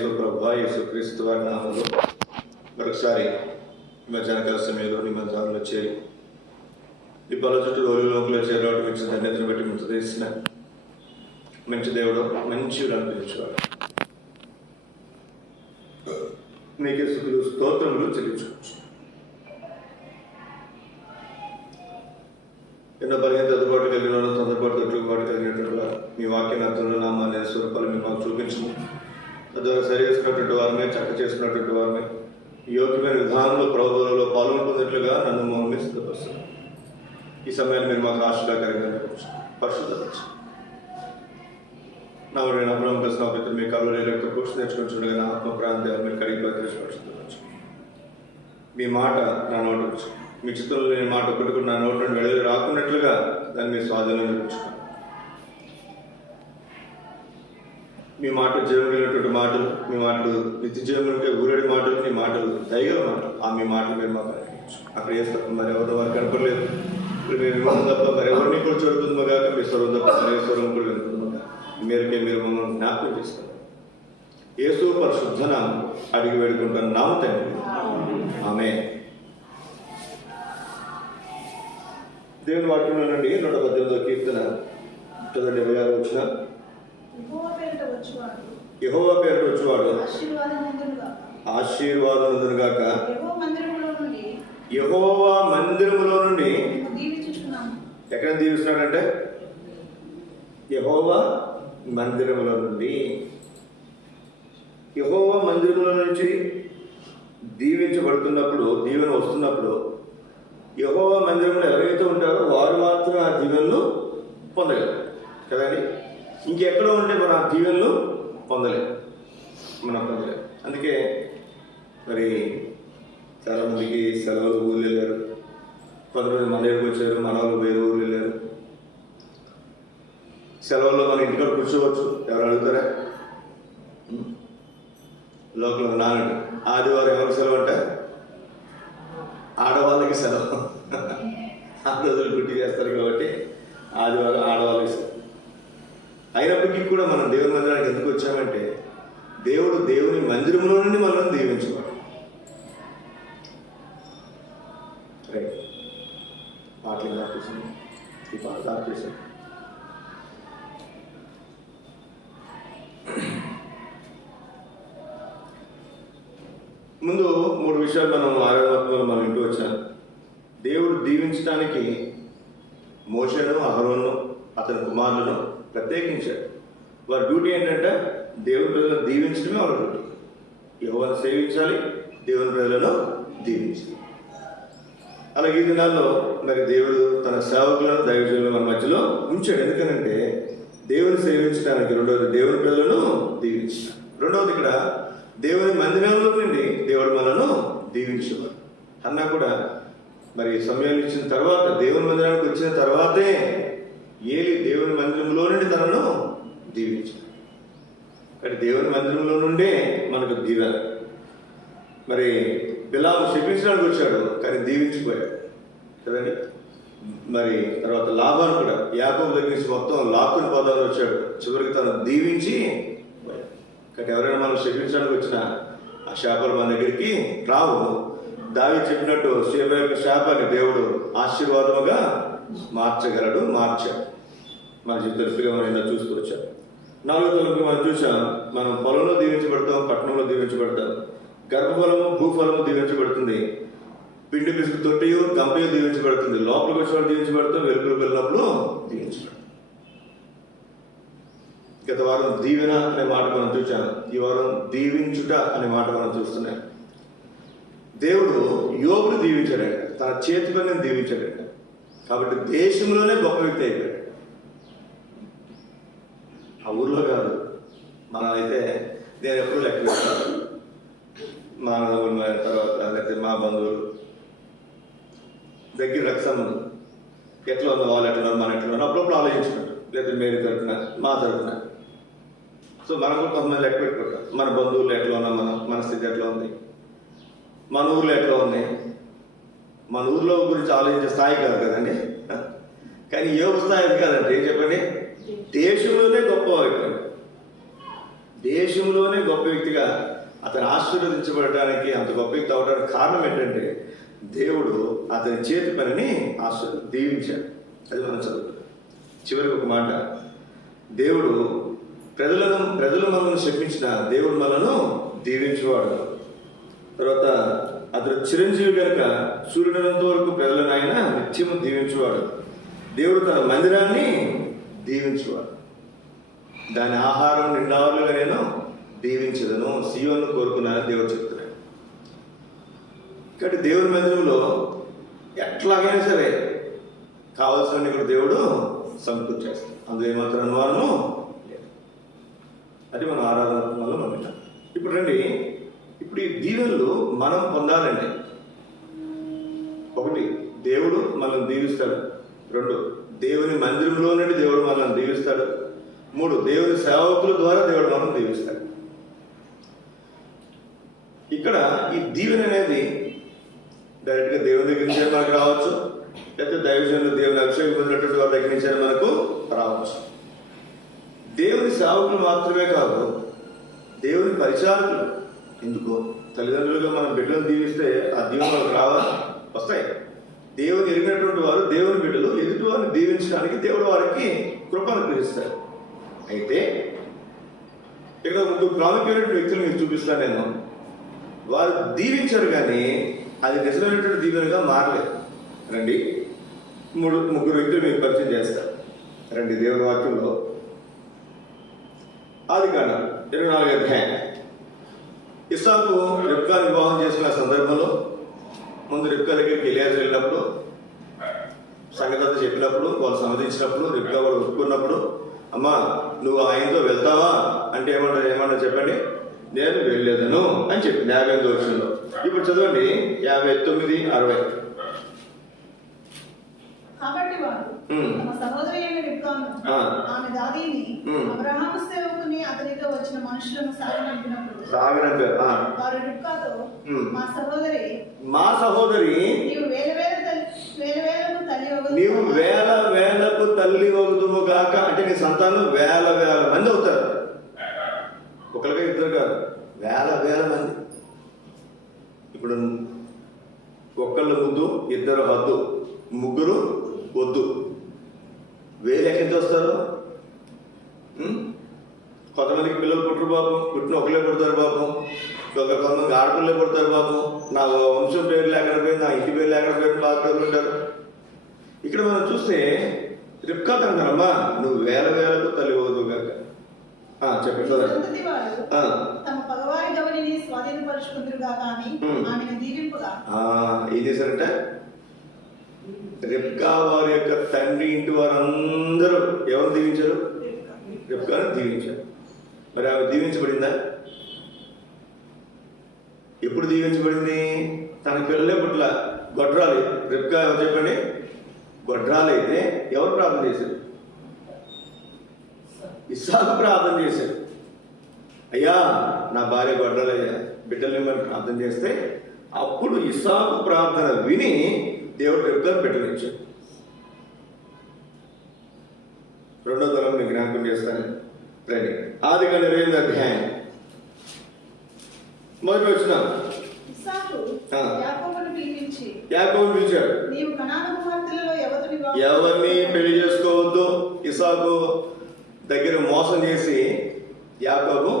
యేసు ప్రభువా యేసుక్రీస్తు వారి నామములో మరొకసారి మధ్యాహ్నకాల సమయంలో నిబంధనలు చేరి ఈ పల చుట్టూ రోజులోకి చేరడం ఇచ్చిన ధన్యతను బట్టి ముందు చేసిన మంచి దేవుడు మంచి అనిపించేవాడు. నీకే స్తుతులు స్తోత్రములు చెల్లించుకోవచ్చు. ఎన్నో బలహీనత అందుబాటు కలిగిన తొందరపాటు తొట్టుబాటు కలిగినటువంటి వారు మీ వాక్యాన్ని అర్థంలో నామాన్ని స్వరూపాలు మీరు మాకు చూపించము. తద్వారా సరి చేసుకున్నటువంటి వారమే చక్క చేసుకున్నటువంటి వారమే యోగ్యమైన విధానంలో ప్రభువులలో పాల్గొనుకున్నట్లుగా నన్ను మమ్మల్ని సిద్ధపరుస్తున్నాను. ఈ సమయాన్ని మీరు మాకు ఆశీర్వాదకరంగా పరిశుద్ధపరచు. నా వాడిన అబ్రహం కలిసిన పితృ మీ కళ్ళలో రక్త పోషణ నేర్చుకుని చూడగా నా ఆత్మ ప్రాంతాలు మీరు కడిగి పరిశుద్ధపరచు. మీ మాట నా నోటి వచ్చు, మీ చిత్రంలో నేను మాట ఒకటి నా నోటి నుండి వెళ్ళి రాకున్నట్లుగా దాన్ని మీ స్వాధీనంలో ఉంచుకోండి. మీ మాటలు జీవం కలిగినటువంటి మాటలు, మీ మాటలు నిత్య జీవనంకే ఊరేడి మాటలు, మీ మాటలు దయగల మాటలు, మీ మాటలు మీరు మాకు అక్కడ ఏ తప్ప మరి ఎవరు వారు కనపడలేదు. ఇప్పుడు మీరు విమానం తప్ప మరి ఎవరిని కూడా చూడుతుందో కాక మీ స్వరం తప్ప మరి స్వరం కూడా వినుకుందో మీరుకే మీరు మమ్మల్ని జ్ఞాపకం చేస్తారు. యేసు పరిశుద్ధ నామం అడిగి వేడుకుంటాను నామ తండ్రి, ఆమేన్. దేవుని వాక్యంలో నుండి 118వ కీర్తన 26 వచ్చిన యెహోవా పేరిట వచ్చువాడు ఆశీర్వాదముందునుగాక. యెహోవా మందిరములో నుండి ఎక్కడ దీవిస్తున్నాడంటే యెహోవా మందిరములో నుండి. యెహోవా మందిరములో నుంచి దీవించబడుతున్నప్పుడు, దీవెన వస్తున్నప్పుడు యెహోవా మందిరంలో ఎవరైతే ఉంటారో వారు మాత్రం ఆ దీవెనలు పొందగలరు కదండి. ఇంకెక్కడో ఉంటే మనం ఆ దీవెనలు పొందలేము. అందుకే మరి చాలామందికి సెలవులు ఊళ్ళు వెళ్ళారు, కొంతమంది మన దగ్గరకు వచ్చారు, మన వాళ్ళు వేరే ఊళ్ళు వెళ్ళారు. సెలవుల్లో మన ఇంటికాడ కూర్చోవచ్చు, ఎవరు అడుగుతారా? లోకల్ నాన్నడు ఆదివారం ఎవరికి సెలవు అంటే ఆడవాళ్ళకి సెలవు. ఆ రోజులు గుర్తు చేస్తారు కాబట్టి ఆదివారం ఆడవాళ్ళకి సెలవు. అయినప్పటికీ కూడా మనం దేవుని మందిరానికి ఎందుకు వచ్చామంటే దేవుడు దేవుని మందిరంలో నుండి మనల్ని దీవించేవాడు. రైట్, పాటలు దాపేసాను, ఈ పాట దాపేసాను. ముందు 3 విషయాలు మనం ఆరాధనలో మనం ఇంటూ వచ్చాను. దేవుడు దీవించడానికి మోషేను, అహరోను, అతని కుమారులను ప్రత్యేకించాడు. వారి డ్యూటీ ఏంటంటే దేవుని ప్రజలను దీవించడమే వాళ్ళ డ్యూటీ. యెహోవాను సేవించాలి, దేవుని ప్రజలను దీవించాలి. అలాగే ఈ దినాల్లో మరి దేవుడు తన సేవకులను దైవజనులను మన మధ్యలో ఉంచాడు. ఎందుకనంటే దేవుని సేవించడానికి, రెండవది దేవుని ప్రజలను దీవించాడు, రెండవది ఇక్కడ దేవుని మందిరంలో నుండి దేవుడు మనను దీవించేవాడు. అన్నా కూడా మరి సమయాలు ఇచ్చిన తర్వాత, దేవుని మందిరానికి వచ్చిన తర్వాతే ఏలి దేవుని మందిరంలో నుండి తనను దీవించాడు. కానీ దేవుని మందిరంలో నుండే మనకు దీవెన. మరి బిలాము శపించడానికి వచ్చాడు కానీ దీవించిపోయాడు కదండి. మరి తర్వాత లాభాన్ని కూడా యాకోబు దగ్గర నుంచి మొత్తం లాక్కుని పోదామని వచ్చాడు, చివరికి తను దీవించి. కానీ ఎవరైనా మనం శపించడానికి వచ్చిన ఆ శాపాలు మన దగ్గరికి రావు. దావీదు చెప్పినట్టు శేబ యొక్క శాపాన్ని దేవుడు ఆశీర్వాదముగా మార్చగలడు, మార్చాడు. మన జీవితంలో మనం చూస్తూ వచ్చాం. 4వ తలుపు మనం చూసాం. మనం పొలంలో దీవించబడతాం, పట్టణంలో దీవించబడతాం. గర్భఫలము, భూఫలము దీవించబడుతుంది. పిండి పిసుకు తొట్టియు, గంపయు దీవించబడుతుంది. లోపలికి వచ్చిన దీవించబడతాం, వెలుగులోకి వెళ్ళినప్పుడు దీవించబడతాం. గత వారం దీవెన అనే మాట మనం చూసాం. ఈ వారం దీవించుట అనే మాట మనం చూస్తున్నాం. దేవుడు యోబును దీవించాడు, తన చేతి పనిని దీవించాడు. కాబట్టి దేశంలోనే గొప్ప వ్యక్తి అయిపోయాడు. ఆ ఊర్లో కాదు. మనం అయితే నేను ఎప్పుడు లెక్క పెడతాను. మా తర్వాత లేకపోతే మా బంధువులు దగ్గర రక్త సంబంధం ఎట్లా ఉందో, వాళ్ళు ఎట్లా ఉన్నారు, మనం ఎట్లా ఉన్నారు అప్పుడప్పుడు ఆలోచించుకుంటాం. లేదా మీరు తరఫున, మా తరఫున. సో మనం కూడా కొంతమంది లెక్క పెట్టుకుంటాం. మన బంధువులు ఎట్లా ఉన్నా, మన స్థితి ఎట్లా ఉంది, మన ఊర్లో ఎట్లా ఉంది. మన ఊర్లో గురించి ఆలోచించే స్థాయి కాదు కదండి. కానీ యోగ స్థాయి కాదంటే ఏం చెప్పండి, దేశంలోనే గొప్ప అయిపోయింది. దేశంలోనే గొప్ప వ్యక్తిగా అతను ఆశీర్వదించబడటానికి, అంత గొప్ప వ్యక్తి అవడానికి కారణం ఏంటంటే దేవుడు అతని చేతి పనిని దీవించాడు. అది మనం చదువుతాం. చివరికి ఒక మాట, దేవుడు ప్రజలు మనల్ని శపించిన దేవుడు మనను దీవించేవాడు. తర్వాత అతడు చిరంజీవి కనుక సూర్యుడంత వరకు ప్రజలను ఆయన నిత్యము దీవించేవాడు. దేవుడు తన మందిరాన్ని దీవించేవాడు. దాని ఆహారం నిండాలుగా నేను దీవించదను, సీయోను కోరుకున్నానని దేవుడు చెప్తున్నాడు. కాబట్టి దేవుని మందిరంలో ఎట్లాగైనా సరే కావలసిన కూడా దేవుడు సమకూర్చేస్తాడు. అందులో ఏమాత్రం అనుమానము లేదు. అది మన ఆరాధన వల్ల మనం. ఇప్పుడు రండి, ఇప్పుడు ఈ దీవెనలు మనం పొందాలండి. ఒకటి, దేవుడు మనల్ని దీవిస్తాడు. రెండు, దేవుని మందిరంలో నుండి దేవుడు మనల్ని దీవిస్తాడు. మూడు, దేవుని సేవకుల ద్వారా దేవుడు మనల్ని దీవిస్తాడు. ఇక్కడ ఈ దీవెన అనేది డైరెక్ట్గా దేవుని దగ్గర నుంచే మనకు రావచ్చు, లేకపోతే దైవజనులు దేవుని అభిషేకం పొందినటువంటి వారి దగ్గర నుంచే మనకు రావచ్చు. దేవుని సేవకులు మాత్రమే కాదు, దేవుని పరిచారకులు. ఎందుకో తల్లిదండ్రులుగా మన బిడ్డలను దీవిస్తే ఆ దీవెన మనకు రావా? వస్తాయి. దేవుని ఎరిగినటువంటి వారు, దేవుని బిడ్డలు ఎదుటి వారిని దీవించడానికి దేవుడు వారికి కృపను పిలుస్తారు. అయితే ఇక్కడ ముగ్గురు ప్రాముఖ్యమైన వ్యక్తులు మీకు చూపిస్తాను నేను. వారు దీవించారు కానీ అది నిజమైనటువంటి దీవెనగా మారలేదు. రండి, ముగ్గురు వ్యక్తులు మీకు పరిచయం చేస్తారు. రండి, దేవుని వాక్యంలో ఆదికాండం 24వ అధ్యాయం. ఇస్సాకు రిబ్కా వివాహం చేసుకున్న సందర్భంలో ముందు రిబ్కా దగ్గరికి ఎలియాజరు వెళ్ళినప్పుడు, సంగతి చెప్పినప్పుడు, వాళ్ళు సమ్మతించినప్పుడు, రిబ్కా కూడా ఒప్పుకున్నప్పుడు, అమ్మా నువ్వు ఆయనతో వెళ్తావా అంటే ఏమన్నా చెప్పండి, నేను వెళ్ళేదను అని చెప్పింది 58వ వచనంలో. ఇప్పుడు చదవండి 59:60. కాబట్టి వారు తమ సహోదరి అయిన రిబ్కాను, ఆమె దాదీని, అబ్రహాము సేవకుని అతనితో వచ్చిన మనుషులను సాగనంపినప్పుడు వారు రిబ్కాతో, మా సహోదరి నీవు వేల వేలకు తల్లి అవుదువు గాక. అంటే నీ సంతానం వేల మంది అవుతారు. ఒకరిగా ఇద్దరు కాదు, వేల మంది. ఇప్పుడు ఒక్కళ్ళు ముద్దు, ఇద్దరు హద్దు, ముగ్గురు వద్దు. వేలు ఎక్కడికి వస్తారు? కొంతమందికి పిల్లలు పుట్టరు బాబు, పుట్టిన ఒకళ్ళే పుడతారు బాబు, కొంతమంది ఆడపిల్లలే పుడతారు బాబు. నా వంశం పేరు లేకుండా పోయి, నా ఇంటి పేరు లేకుండా పోయి బాగా ఉంటారు. ఇక్కడ మనం చూస్తే రిబ్కా అంటారమ్మా నువ్వు వేలకు తల్లి అవుదు కాక. చెప్పండి. ఏం చేశారంటే రిబ్కా వారి యొక్క తండ్రి ఇంటి వారందరూ ఎవరు దీవించారు? రిబ్కాను దీవించారు. మరి ఆమె దీవించబడిందా? ఎప్పుడు దీవించబడింది? తన పిల్లలే పుట్ల గొడ్రాలి రిబ్కా. ఎవరు చెప్పండి? గొడ్రాలు అయితే ఎవరు ప్రార్థన చేశారు? ఇస్సాకు ప్రార్థన చేశారు. అయ్యా నా భార్య గొడ్రాలయ్యా, బిడ్డల్ని మనం ప్రార్థన చేస్తే అప్పుడు ఇస్సాకు ప్రార్థన విని దేవుడు రిబ్కాను బిడ్డలిచ్చాడు. రెండో తరం నేను జ్ఞాపకం చేస్తాను. రండి, ఆదికాండం 20వ అధ్యాయం మొదటి వచనం. యాకోబును పిలిచాడు, ఎవరిని పెళ్లి చేసుకోవద్దు. ఇస్సాకు దగ్గర మోసం చేసి యాకోబు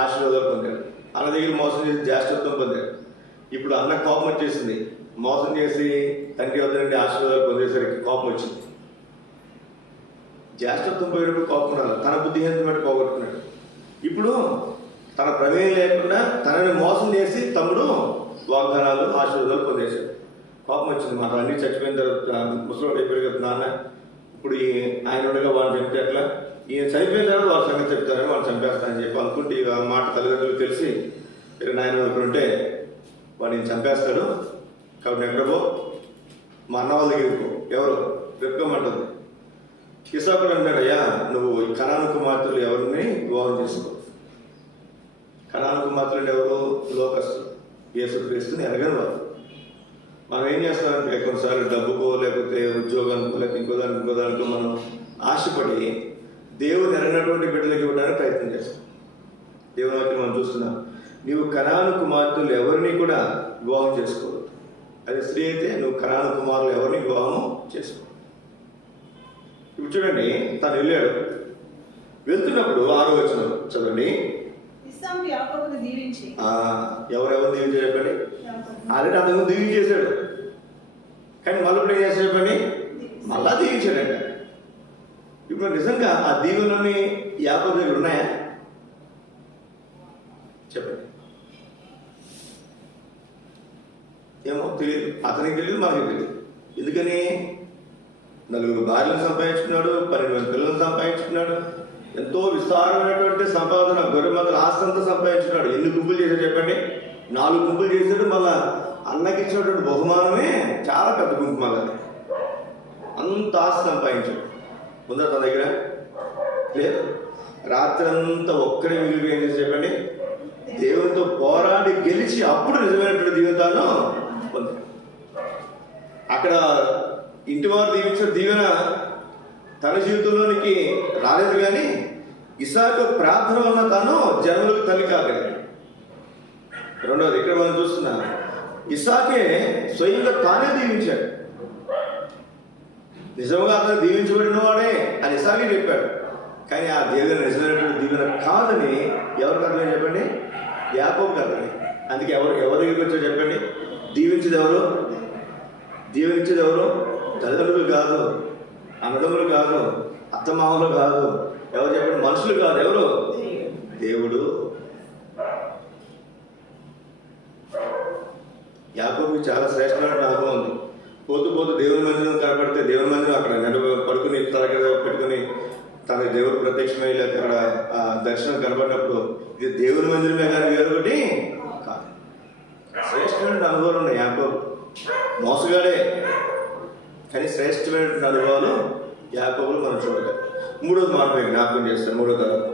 ఆశీర్వాదాలు పొందాడు. అన్న దగ్గర మోసం చేసి జ్యేష్ఠత్వం పొందాడు. ఇప్పుడు అన్న కోపం వచ్చేసింది. మోసం చేసి తండ్రి వద్ద నుండి ఆశీర్వాదాలు పొందేసరికి కోపం వచ్చింది. జ్యేష్ఠత్వం పోయినప్పుడు కోపం రాదు, తన బుద్ధిహీనత బట్టి పోగొట్టుకున్నాడు. ఇప్పుడు తన ప్రమేయం లేకుండా తనని మోసం చేసి తమ్ముడు వాగ్దానాలు ఆశీర్వాదాలు పొందేశాడు. కోపం వచ్చింది. మాట అన్ని చచ్చిపోయిన తర్వాత ముసలోడు అయిపోయాడు కదా నాన్న, ఇప్పుడు ఆయన ఉండగా వాళ్ళు చెప్తే ఎట్లా, ఈయన చనిపోయిన తర్వాత వాళ్ళ సంగతి చెప్తారని వాళ్ళు చంపేస్తారని చెప్పి అనుకుంటే ఆ మాట తల్లిదండ్రులు తెలిసి నాయన అనుకుంటే వాడు ఈయన చంపేస్తాడు కాబట్టి ఎక్కడపో మా అన్న వాళ్ళ దగ్గరికి పో. ఎవరు? రిబ్కామంటుంది. ఇస్సాకు అంటాడు, అయ్యా నువ్వు కనాను కుమార్తెలు ఎవరిని వివాహం చేసుకో. కనాను కుమార్తెలు ఎవరు? లోకస్తులు, యేసుక్రీస్తుని ఎరగని వారు. మనం ఏం చేస్తామంటే కొన్నిసార్లు డబ్బుకో లేకపోతే ఉద్యోగానికో లేకపోతే ఇంకో దానికో మనం ఆశపడి దేవుని ఎరగినటువంటి బిడ్డలకు ఇవ్వడానికి ప్రయత్నం చేస్తాం. దేవుని వాక్యం మనం చూస్తున్నాం. నీవు కనాను కుమార్తెలు ఎవరిని కూడా వివాహం చేసుకోవద్దు. అదే స్త్రీ అయితే నువ్వు కనాను కుమారులు ఎవరిని వివాహం చేసుకో. ఇప్పుడు చూడండి, తను వెళ్ళాడు. వెళ్తున్నప్పుడు 6వ వచనం చదవండి. ఇస్సాకు యాకోబును దీవించి, ఎవరెవరు దీవించారు చెప్పండి? యాకోబు ఆల్రెడీ అంతకుముందు దీవించేశాడు, కానీ మళ్ళీ ఇప్పుడు ఏం చేశాడు చెప్పండి? మళ్ళా దీవించాడంట. ఇప్పుడు నిజంగా ఆ దీవెనని యాకోబు దగ్గర ఉన్నాయా చెప్పండి? ఏమో తెలియదు, అతనికి తెలియదు, మనకి తెలియదు. ఎందుకని 4 భార్యలను సంపాదించుకున్నాడు, 12 మంది పిల్లలను సంపాదించుకున్నాడు, ఎంతో విస్తారమైనటువంటి సంపాదన, గొర్రె మందల ఆస్తి అంతా సంపాదించుకున్నాడు. ఎన్ని గుంపులు చేశాడు చెప్పండి? 4 గుంపులు చేశాడు. మళ్ళా అన్నకి ఇచ్చినటువంటి బహుమానమే చాలా పెద్ద గుంపు. మళ్ళా అంత ఆస్తి సంపాదించాడు. ఉందా తన దగ్గర? లేదు. రాత్రి అంతా ఒక్కడే మిగిలిపోయి ఏం చేసి చెప్పండి? దేవునితో పోరాడి గెలిచి అప్పుడు నిజమైనటువంటి జీవితాన్ని పొందాడు. అక్కడ ఇంటి వారు దీవించిన దీవెన తన జీవితంలోనికి రాలేదు, కానీ ఇస్సాకు ప్రార్థన వల్ల తాను జనములకు తల్లి కాగలిగాడు. రెండవది ఇక్కడ మనం చూస్తున్నాం, ఇస్సాకే స్వయంగా తానే దీవించాడు. నిజంగా అతను దీవించబడిన వాడే అని ఇస్సాకే చెప్పాడు. కానీ ఆ దీవెన నిజమైనటువంటి దీవెన కాదని ఎవరికి అర్థమైంది చెప్పండి? యాకోబుకి అర్థమైంది. అందుకే ఎవరి దగ్గరికి వచ్చారు చెప్పండి? దీవించేది ఎవరు? దీవించేది ఎవరు? తల్లిదండ్రులు కాదు, అన్నదమ్ములు కాదు, అత్తమామలు కాదు, ఎవరు చెప్పండి? మనుషులు కాదు. ఎవరు? దేవుడు. యాకోబుకి చాలా శ్రేష్టమైన అనుభవం ఉంది. పోతూ పోతూ దేవుని మందిరం కనబడితే దేవుని మందిరం అక్కడ పడుకుని తల కింద పెట్టుకుని తన దేవుడు ప్రత్యక్షమై అక్కడ దర్శనం కనబడినప్పుడు ఇది దేవుని మందిరమే కానీ వేరొకటి కాదు. శ్రేష్టమైన అనుభవాలు ఉన్నాయి యాకోబు. మోసగాడే, కానీ శ్రేష్టమైనటువంటి అనుభవాలు యాకోబులు మనం చూడగలం. 3వ మాట మీకు జ్ఞాపకం చేస్తాను. 3వ తరగతి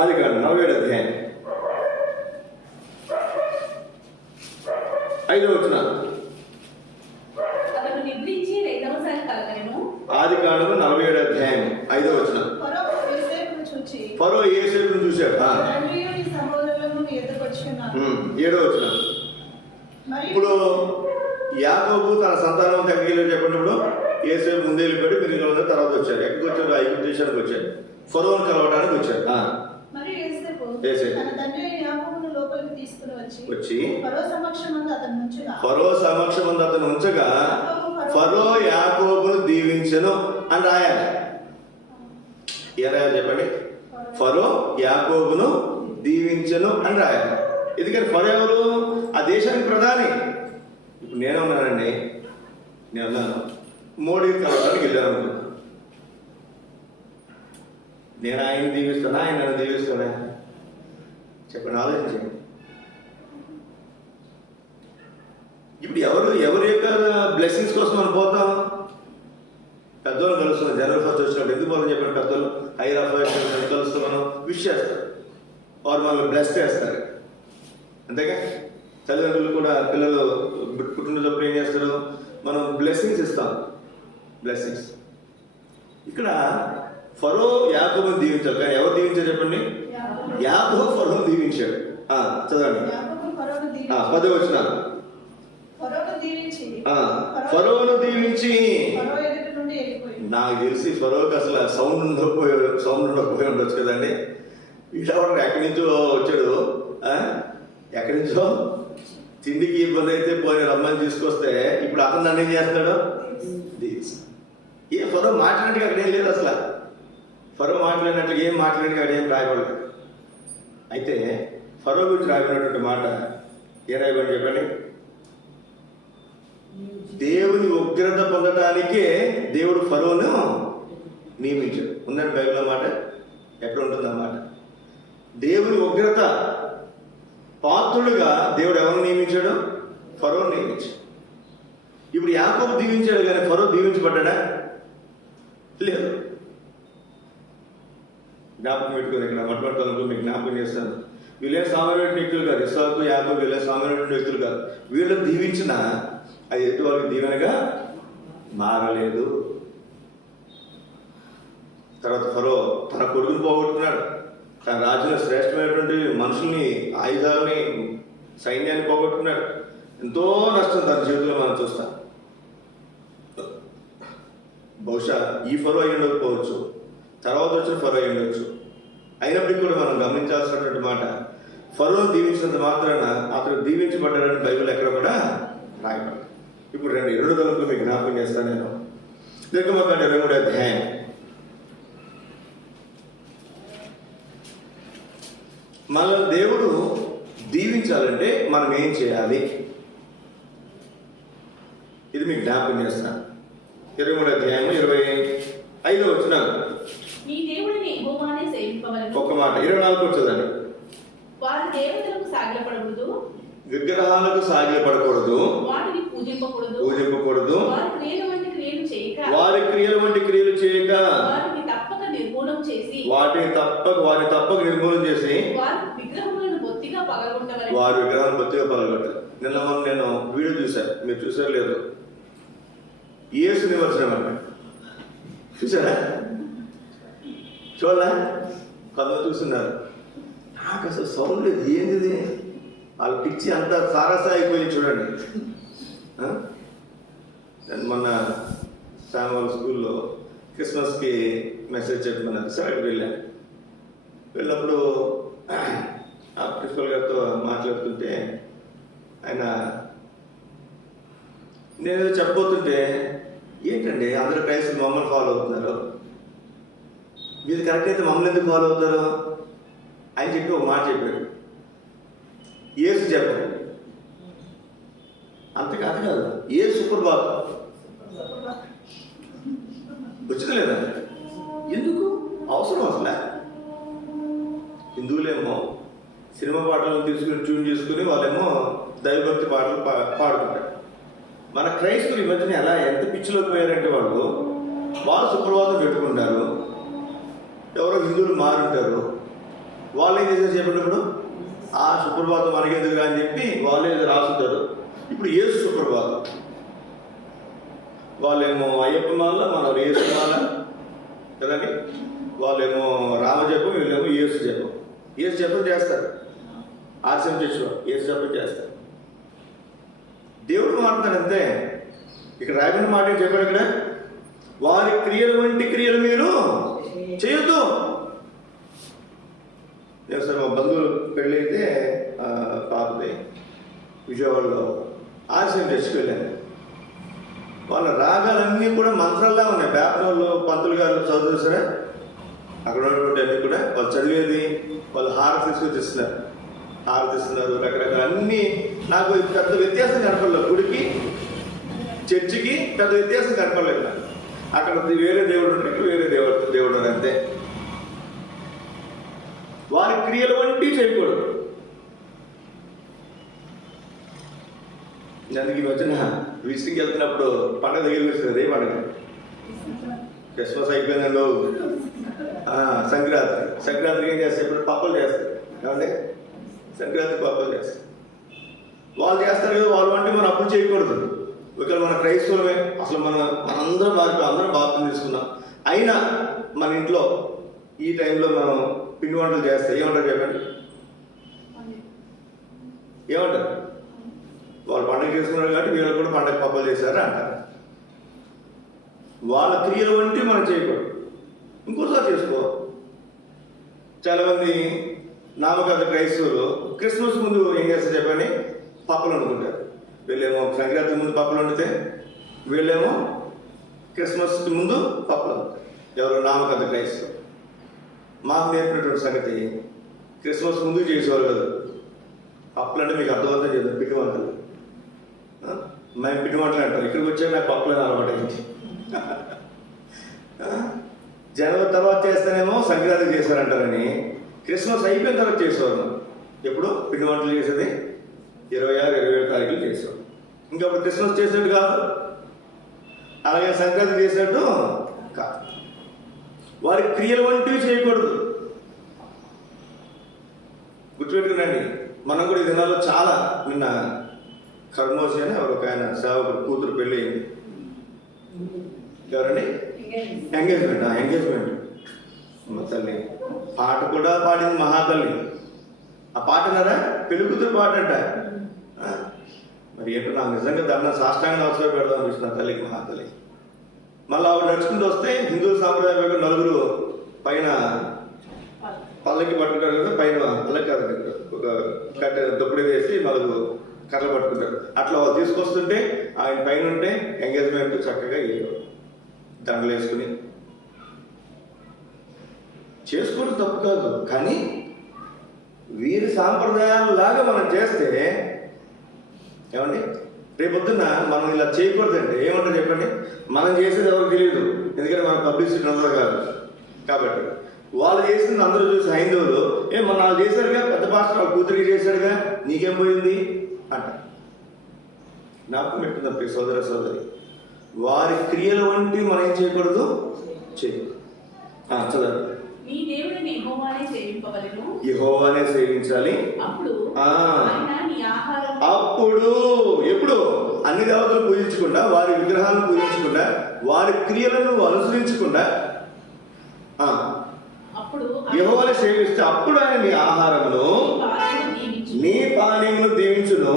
ఆదికాండం 47వ అధ్యాయం 5వ వచనం. ఆదికాండం 47వ అధ్యాయం 5వ వచనం. ఫరో యోసేపును చూశాడు. 7వ వచనం. ఇప్పుడు యాకోబు తన సంతానం దగ్గరికి చెప్పినప్పుడు యోసేపు ముందే వెళ్ళిపోయాడు, మిగిలిన తర్వాత వచ్చారు. ఎక్కడికి వచ్చాడు? ఐగుప్తు దేశానికి వచ్చాడు. ఫరోను కలవడానికి వచ్చాడు. వచ్చి ఫరో సమక్షమందు అతను ఉంచగా ఫరో యాకోబును దీవించెను అని రాయాలి. ఏ రాయాలి చెప్పండి? ఫరో యాకోబును దీవించెను అని రాయాలి. ఎందుకంటే ఫరో ఎవరు? ఆ దేశానికి ప్రధాని. ఇప్పుడు నేనున్నానండి, నేనున్నాను, మోడీని కలవడానికి వెళ్ళాను అనుకున్నాను. నేను ఆయన దీవిస్తానా, ఆయన నన్ను దీవిస్తానా? చెప్పండి, ఆలోచించండి. ఇప్పుడు ఎవరి యొక్క బ్లెస్సింగ్స్ కోసం మనం పోతాం? పెద్దోళ్ళు కలుస్తున్నాం. జనవరి 1 వచ్చినప్పుడు ఎందుకు పోతాం చెప్పండి? పెద్దోళ్ళు హైర్ ఆఫ్ కలుస్తాం, మనం విష్ చేస్తారు, వారు మనల్ని బ్లెస్ చేస్తారు. అంతేగా తల్లిదండ్రులు కూడా పిల్లలు పుట్టినప్పుడు ఏం చేస్తారు? మనం బ్లెస్సింగ్స్ ఇస్తాం. బ్లెస్సింగ్స్. ఇక్కడ ఫరో యాకోబును దీవించారు, కానీ ఎవరు దీవించారు చెప్పండి? యాకోబు ఫరోను దీవించాడు. చదవండి 10వ వచనం. ఫరోను దీవించి, నాకు తెలిసి ఫరోకి అసలు సౌండ్ ఉండకపోయి ఉండొచ్చు కదండి. వీడెవరు ఎక్కడి నుంచో వచ్చాడు, ఎక్కడి నుంచో తిండికి ఇబ్బంది అయితే పోయి రమ్మని తీసుకొస్తే ఇప్పుడు అతను నన్ను ఏం చేస్తాడు? ఏ ఫరో మాట్లాడినట్టుగా అక్కడ ఏం లేదు. అసలు ఫరో మాట్లాడినట్లు ఏం మాట్లాడినట్టుగా అక్కడ ఏం రాయబడలేదు. అయితే ఫరో గురించి రాయబడినటువంటి మాట ఏ రాయబడి చెప్పండి? దేవుని ఉగ్రత పొందడానికే దేవుడు ఫరోను నియమించాడు. ఉందండి బైబిల్లో మాట. ఎక్కడ ఉంటుంది అన్నమాట? దేవుని ఉగ్రత పాత్రుడుగా దేవుడు ఎవరిని నియమించాడు? ఫరోను నియమించాడు. ఇప్పుడు యాకోబు దీవించాడు, కానీ ఫరో దీవించబడ్డా? లేదు. జ్ఞాపకం పెట్టుకుని ఇక్కడ మొట్టమొదటి మీకు జ్ఞాపకం చేస్తాను. వీళ్ళే సామాన్యమైన వ్యక్తులు కాదు. ఇస్సాకు యాకోబు వీళ్ళే సామాన్యమైన వ్యక్తులు కాదు. వీళ్ళని దీవించిన అది ఎటు వాళ్ళకి దీవెనగా మారలేదు. తర్వాత ఫరో తన కొడుకుని పోగొట్టుకున్నాడు. తన రాజులో శ్రేష్టమైనటువంటి మనుషుల్ని, ఆయుధాలని, సైన్యాన్ని పోగొట్టుకున్నాడు. ఎంతో నష్టం తన జీవితంలో మనం చూస్తాం. బహుశా ఈ ఫరో అయి ఉండకపోవచ్చు, తర్వాత వచ్చిన ఫరో అయి ఉండొచ్చు. అయినప్పటికీ కూడా మనం గమనించాల్సినటువంటి మాట, ఫరోను దీవించినంత మాత్రాన అతను దీవించబడ్డాడని బైబిల్ ఎక్కడ కూడా రాయబడి. ఇప్పుడు 2 తలుపులు మీకు జ్ఞాపకం చేస్తాను నేను. నిర్గమకాండం 23వ అధ్యాయం. మనల్ని దేవుడు దీవించాలంటే మనం ఏం చేయాలి? ఇది మీకు జ్ఞాపకం చేస్తాను. 23వ అధ్యాయం 25వ వచనం. నీ దేవుడిని యెహోవానే సేవింపవలెను. ఒక్క మాట 24 వచ్చేదండి. వారి దేవతలకు సాగిలపడకూడదు, విగ్రహాలకు సాగిలపడకూడదు, వాటిని పూజింపకూడదు, వారి క్రియల వంటి క్రియలు చేయక, వారిని తప్పక నిర్మూలన చేసి, వారిని తప్పక నిర్మూలన చేసి, వారి విగ్రహాలను బొత్తిగా పగలగొట్టారు. నేను వీడియో చూశాను, మీరు చూసారు లేదు? యేసు నివర్సనం అన్నమాట. చూసారా? చూడలే? కొంతమంది చూస్తున్నారు. నాకు అసలు సౌండ్ లేదు, ఏంది వాళ్ళ పిచ్చి అంతా సారసా అయిపోయింది చూడండి. నేను మొన్న శామ్వాల్ స్కూల్లో క్రిస్మస్కి మెసేజ్ చెప్పమన్నారు. సరే అక్కడికి వెళ్ళినప్పుడు ఆ ప్రిన్సిపల్ గారితో మాట్లాడుతుంటే ఆయన నేను చెప్పబోతుంటే, ఏంటండి అందరూ క్రైస్తవులు మమ్మల్ని ఫాలో అవుతున్నారు, మీరు కరెక్ట్ అయితే మమ్మల్ని ఎందుకు ఫాలో అవుతారు అని చెప్పి ఒక మాట చెప్పాడు. యేసు చెప్పాడు. అంతకాదు కాదు, ఏ సుప్రభాతం వచ్చింది లేదా? ఎందుకు అవసరం అసలే? హిందువులేమో సినిమా పాటలను తీసుకుని ట్యూన్ చేసుకుని వాళ్ళేమో దైవభక్తి పాటలు పాడుకుంటారు. మన క్రైస్తవులు ఈ మధ్యన ఎలా ఎంత పిచ్చిలోకి పోయారంటే వాళ్ళు సుప్రభాతం పెట్టుకుంటారు. ఎవరో హిందువులు మారుంటారు, వాళ్ళు ఏం చేశారు చెప్పినప్పుడు ఆ సుప్రభాతం మనకెందుకురా అని చెప్పి వాళ్ళే రాసుంటారు. ఇప్పుడు యేసు సుప్రభాతం, వాళ్ళేమో అయ్యప్ప మాల, మన యేసు మాల కదండి. వాళ్ళేమో రామజపం, వీళ్ళేమో యేసు జపం. యేసు జపం చేస్తారు, ఆర్సీఎం చర్చిలో యేసు జపం చేస్తారు. దేవుడు మాట్లాడు అంతే. ఇక్కడ రాయబడిన మాట చెప్పాడు ఇక్కడ, వారి క్రియల వంటి క్రియలు మీరు చేయొద్దు. సార్ మా బంధువులు పెళ్ళైతే పాపది విజయవాడలో ఆర్సీఎం చర్చికి వెళ్ళాను. వాళ్ళ రాగాలన్నీ కూడా మంత్రాల్లా ఉన్నాయి. బ్యాప్లో పంతులు గారు చదువుతారు సరే, అక్కడ ఉన్నటువంటి అన్నీ కూడా వాళ్ళు చదివేది, వాళ్ళు హారతి తీసుకొచ్చిస్తున్నారు, హారతిస్తున్నారు, రకరకాల అన్నీ. నాకు పెద్ద వ్యత్యాసం కనపడలేదు, గుడికి చర్చికి పెద్ద వ్యత్యాసం కనపడలేదు. అక్కడ వేరే దేవుడు ఉంటే ఇక్కడ వేరే దేవుడు అంతే. వారి క్రియలు వంటి చేయకూడదు. అందుకు ఈ మధ్యన విసికి వెళ్తున్నప్పుడు పండుగ దగ్గరికి వస్తుంది. ఏ పండుగ? క్రిస్మస్ అయిపోయిందండి. సంక్రాంతికి ఏం చేస్తారు? ఇప్పుడు పప్పలు చేస్తారు. ఏమంటే సంక్రాంతి పప్పలు చేస్తారు. వాళ్ళు చేస్తారు కదా, వాళ్ళు అంటే మనం అప్పుడు చేయకూడదు. ఒకవేళ మన క్రైస్తవులమే, అసలు మనందరం మారిపోయి అందరం బాప్తిజం తీసుకున్నాం, అయినా మన ఇంట్లో ఈ టైంలో మనం పిండి వంటలు చేస్తే ఏమంటారు చెప్పండి? ఏమంటారు? వాళ్ళు పండుగ చేసుకున్నారు కాబట్టి వీళ్ళు కూడా పండుగ పప్పలు చేశారు అంటారు. వాళ్ళ క్రియలు వంటి మనం చేయకూడదు. ఇంకోసారి చేసుకో. చాలామంది నామకార్థ క్రైస్తవులు క్రిస్మస్ ముందు ఏం చేస్తారు చెప్పండి? పప్పలు వండుకుంటారు. వీళ్ళేమో సంక్రాంతి ముందు పప్పలు వండితే, వీళ్ళేమో క్రిస్మస్ ముందు పప్పలు వండుతారు. ఎవరు? నామకార్థ క్రైస్తవులు. మాకు నేర్పినటువంటి సంగతి క్రిస్మస్ ముందు చేసేవారు కదా. పప్పులు అంటే మీకు అర్థమవుతుందో చేద్దాం, పిండి వంటలు. మేము పిండి వంటలు అంటారు. ఇక్కడికి వచ్చాక నాకు పప్పులు అలవాటైంది. జనవరి తర్వాత చేస్తేనేమో సంక్రాంతి చేశారంటారని, క్రిస్మస్ అయిపోయిన తర్వాత చేసేవారు. ఎప్పుడు పిండి వంటలు చేసేది 26, 27 తారీఖులు చేసేవారు. ఇంకా అప్పుడు క్రిస్మస్ చేసినట్టు కాదు, అలాగే సంక్రాంతి చేసినట్టు కాదు. వారి క్రియలు వంటివి చేయకూడదు. గుర్తుపెట్టుకునండి. మనం కూడా ఈ దినాల్లో చాలా, నిన్న కర్మోసి అని ఒక ఆయన సేవకుడు కూతురు పెళ్ళి అయింది. ఎవరండి? ఎంగేజ్మెంట్. మా తల్లి పాట కూడా పాడింది మహాతల్లి. ఆ పాట కదా పెళ్లి కూతురు పాట అంట. మరి ఏంటో నాకు నిజంగా దండం సాష్టాంగ నమస్కారం పెడదాం అనిపిస్తుంది ఆ తల్లికి, మహాతల్లి. మళ్ళీ ఆవిడ నడుచుకుంటూ వస్తే హిందూ సాంప్రదాయ ప్రకారం నలుగురు పైన పల్లకి పట్టుకుంటారు కదా, పైన పల్లకి కాదు ఒక కట్ట దొప్పుడు వేసి నలుగురు కర్రలు పట్టుకుంటారు. అట్లా వాళ్ళు తీసుకొస్తుంటే ఆయన పైన ఉంటే ఎంగేజ్మెంట్ చక్కగా దండలు వేసుకుని చేసుకోవడం తప్పు కాదు. కానీ వీరి సాంప్రదాయాలు లాగా మనం చేస్తే ఏమండి రేపొద్దున మనం ఇలా చేయకూడదండి. ఏమంటారు చెప్పండి, మనం చేసేది ఎవరికి తెలియదు, ఎందుకంటే మన పబ్లిసిటీ అందరూ కాదు. కాబట్టి వాళ్ళు చేసింది అందరూ చూసి హైందవులు మన వాళ్ళు చేశారుగా, పెద్ద పాస్టర్ వాళ్ళ కూతురికి చేశాడుగా, నీకేం పోయింది అంట. నాకు పెట్టుకుందాం సోదర సోదరి, వారి క్రియల వంటి మనం ఏం చేయకూడదు, చేయకూడదు. చదవండి. నీ దేవుడిని యెహోవానే సేవింపవలెను, యెహోవానే సేవించాలి. అప్పుడు ఎప్పుడు అన్ని దేవతలు పూజించకుండా, వారి విగ్రహాలను పూజించకుండా, వారి క్రియలను అనుసరించకుండా యెహోవానే సేవిస్తే అప్పుడు ఆయన నీ ఆహారమును నీ పానీయమును దీవించును,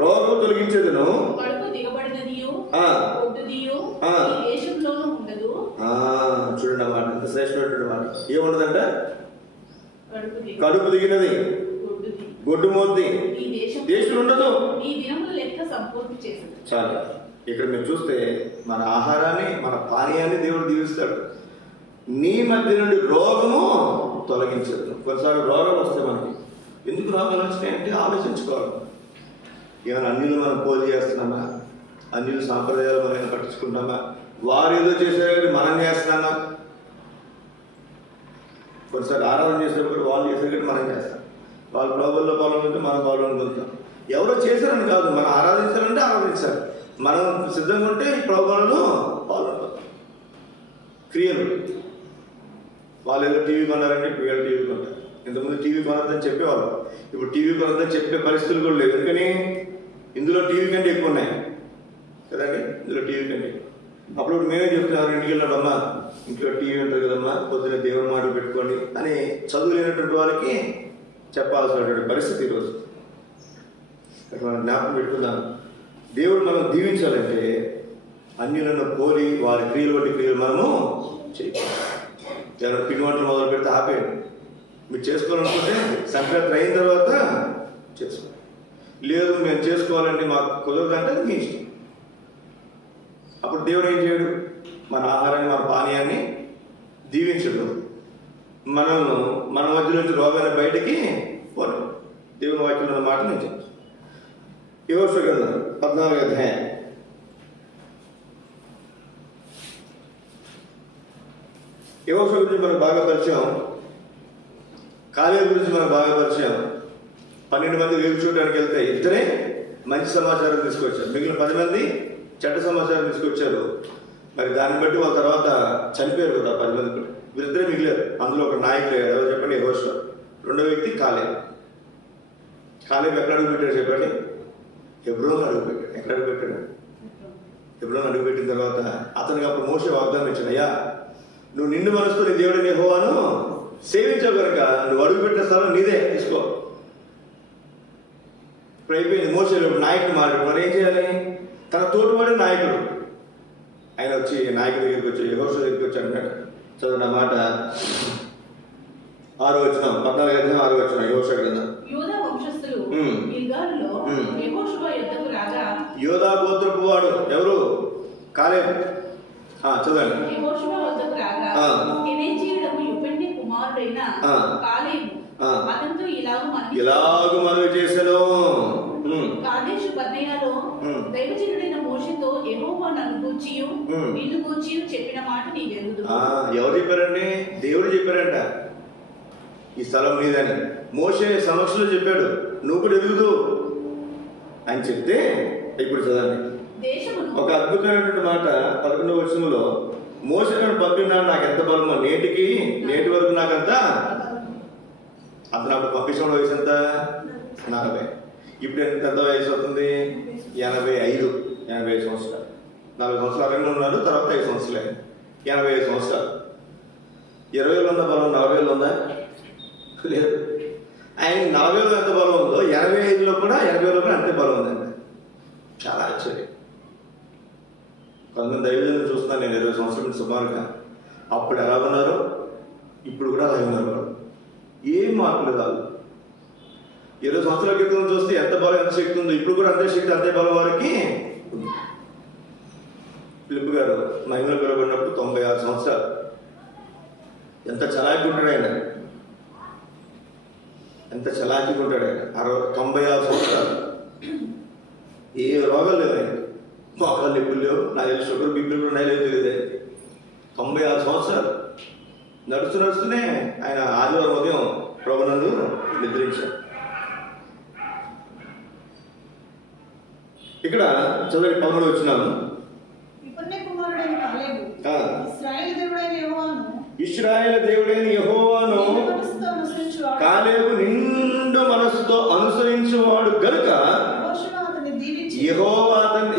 రోగం తొలగించెదను, చూడండి అన్నమాట. ఎంత శ్రేష్టమైనటువంటి మాట. ఏముండదంట, కడుపు దిగినది గొడ్డు మోద్ది దేశం ఉండదు. చాలు. ఇక్కడ మీరు చూస్తే మన ఆహారాన్ని, మన పానీయాన్ని దేవుడు దీవిస్తాడు. నీ మధ్య నుండి రోగము తొలగించదు. కొన్నిసార్లు రోగం వస్తే మనకి ఎందుకు రోగాలు వచ్చినాయంటే ఆలోచించుకోవాలి. ఏమైనా అన్యులు మనం పోలి చేస్తున్నామా, అన్యుల సాంప్రదాయాలు మనం పట్టించుకుంటామా, వారు ఏదో చేసేది మనం చేస్తున్నామా. కొన్నిసార్లు ఆరాధన చేసేటప్పుడు వాళ్ళు చేసేటప్పుడు మనం చేస్తాం, వాళ్ళ ప్రభుల్లో పాల్గొంటే మనం పాల్గొనుకుంటాం. ఎవరో చేశారని కాదు, మనం ఆరాధించాలంటే ఆరాధించాలి. మనం సిద్ధంగా ఉంటే ఈ ప్రభువులను పాల్గొంటాం. క్రియలు వాళ్ళు ఏదో టీవీ కొన్నారంటే వీళ్ళు టీవీ కొన్నారు. ఇంతకుముందు టీవీ కొనద్దని చెప్పేవాళ్ళు, ఇప్పుడు టీవీ కొనద్దని చెప్పే పరిస్థితులు కూడా లేవు. ఎందుకని ఇందులో టీవీ కంటే ఎక్కువ ఉన్నాయి కదండి, ఇందులో టీవీ కంటే. అప్పుడు మేమే చెప్తున్నాను, ఇంటికి వెళ్ళాడమ్మా ఇంట్లో టీవీ ఉంటుంది కదమ్మా, పొద్దున్న దేవుని మాటలు పెట్టుకోండి అని చదువు లేనటువంటి వారికి చెప్పాల్సినటువంటి పరిస్థితి ఈరోజు. మనం జ్ఞాపకం పెట్టుకుందాం. దేవుడు మనం దీవించాలంటే అన్యులను పోలి వారి క్రియలు వంటి క్రియలు మనము చేయాలి. ఎవరైనా పిండి వంటలు మొదలు పెడితే ఆపేయండి. మీరు చేసుకోవాలనుకుంటే సంక్రాంతి అయిన తర్వాత చేసుకోండి. లేదు మేము చేసుకోవాలంటే మాకు కుదరదంటే అది మీ ఇష్టం. అప్పుడు దేవుడు ఏం చేయడు, మన ఆహారాన్ని, మన పానీయాన్ని దీవించడు. మనల్ని మన మధ్య నుంచి రోగాన్ని బయటికి పోను. దేవుని వాక్యంలో ఉన్న మాట నేను చెప్తాను. యెహోషువ గ్రంథం 14వ అధ్యాయం. యెహోషువ గురించి మనకు బాగా పరిచయం, కాలేబు గురించి మనకు బాగా పరిచయం. 12 మంది వేగు చూడడానికి వెళ్తే ఇద్దరే మంచి సమాచారం తీసుకొచ్చారు, మిగిలిన 10 మంది చెడ్డ సమాచారం తీసుకొచ్చారు. మరి దాన్ని బట్టి వాళ్ళ తర్వాత చనిపోయారు కదా 10 మంది కూడా. వీళ్ళిద్దరే మిగిలారు. అందులో ఒక నాయకులు ఎవరు చెప్పండి, యెహోషువ. రెండో వ్యక్తి కాలేబు. కాలేబు ఎక్కడ అడుగు పెట్టాడు చెప్పండి, హెబ్రోన్ అడుగుపెట్టాడు. ఎక్కడ అడుగుపెట్టాడు, హెబ్రోన్ అడుగుపెట్టిన తర్వాత అతనికి అప్పుడు మోషే వాగ్దానం ఇచ్చాడు, అయ్యా నువ్వు నిండు మనసుతో నీ దేవుడిని యెహోవాను సేవించావు కనుక నువ్వు అడుగుపెట్టిన స్థలం నీదే, తీసుకో. ఇప్పుడు అయిపోయింది. మోషే నాయకుడు మారాడు. మరి ఏం చేయాలి, తన తోటివాడే నాయకుడు. ఆయన వచ్చి నాయకుడి దగ్గరికి వచ్చి యెహోషువ దగ్గరికి వచ్చి అంటాడు, చదువు మాట 6వ వచనం, 14వ అధ్యాయం 6వ వచనం. యెహోషువ గ్రంథం. యోధా గోత్రపు వాడు ఎవరు, కాలేబు. చదవండి. ఇలాగు మనవి చేశాను. కాదేషు బర్నేయలో దైవజనుడైన మోషేతో యెహోవా నన్ను గూర్చియు నిన్ను గూర్చియు చెప్పిన మాట నీవెరుగుదు. ఎవరు చెప్పారండి, దేవుడు చెప్పారంట ఈ స్థలం నీదని. మోషే సమక్షంలో చెప్పాడు, నువ్వు కూడా ఎదుగుదు అని చెప్తే. ఇప్పుడు చదవండి ఒక అద్భుతమైనటువంటి మాట 11వ వచనంలో, మోషే నన్ను పంపినాడు, నాకు ఎంత బలమో నేటి వరకు నాకంత. అతను అప్పుడు పంపించిన వయసు ఎంత, 40. ఇప్పుడు ఎంత వయసు అవుతుంది, 85 సంవత్సరాలు. 40 సంవత్సరాలు అరణ్యంలో ఉన్నారు, తర్వాత 5 సంవత్సరాలు అయింది. 85 సంవత్సరాలు. 20 ఉన్న బలం 40 ఉందా? లేదు. ఆయన 40 ఎంత బలం ఉందో 85లో కూడా 80లో కూడా అంతే బలం ఉందండి. చాలా ఆశ్చర్యం. కొంతమంది దైవజనులు చూస్తున్నాను నేను 20 సంవత్సరాల నుంచి సుమారుగా. అప్పుడు ఎలా ఉన్నారో ఇప్పుడు కూడా అలాగే ఉన్నారు. ఏం మార్పులు కాదు. 20 సంవత్సరాల క్రితం చూస్తే ఎంత బలం ఎంత శక్తి ఉందో ఇప్పుడు కూడా అంతే శక్తి అంతే బలం వారికి ఉంది. ఫిలిప్ గారు మహిమలో పిలువబడినప్పుడు 96 సంవత్సరాలు. ఎంత చలాకి ఉంటాడు ఆయన, ఎంత చలాకి ఉంటాడు ఆయన. 96 సంవత్సరాలు. ఏ రోగాలు లేవు ఆయన. మోకాలు నొప్పులు లేవు, నాకు తెలిసి షుగర్ బీపీలు కూడా ఉన్నాయో తెలియదు. 96 సంవత్సరాలు నడుస్తూనే ఆయన ఆదివారం ఉదయం ప్రభునందు నిద్రించారు. ఇక్కడ చదువు 11 వచ్చినాము. ఇశ్రాయేలు దేవుడైన యెహోవాను కాలేబు నిండు మనసుతో అనుసరించువాడు గనుక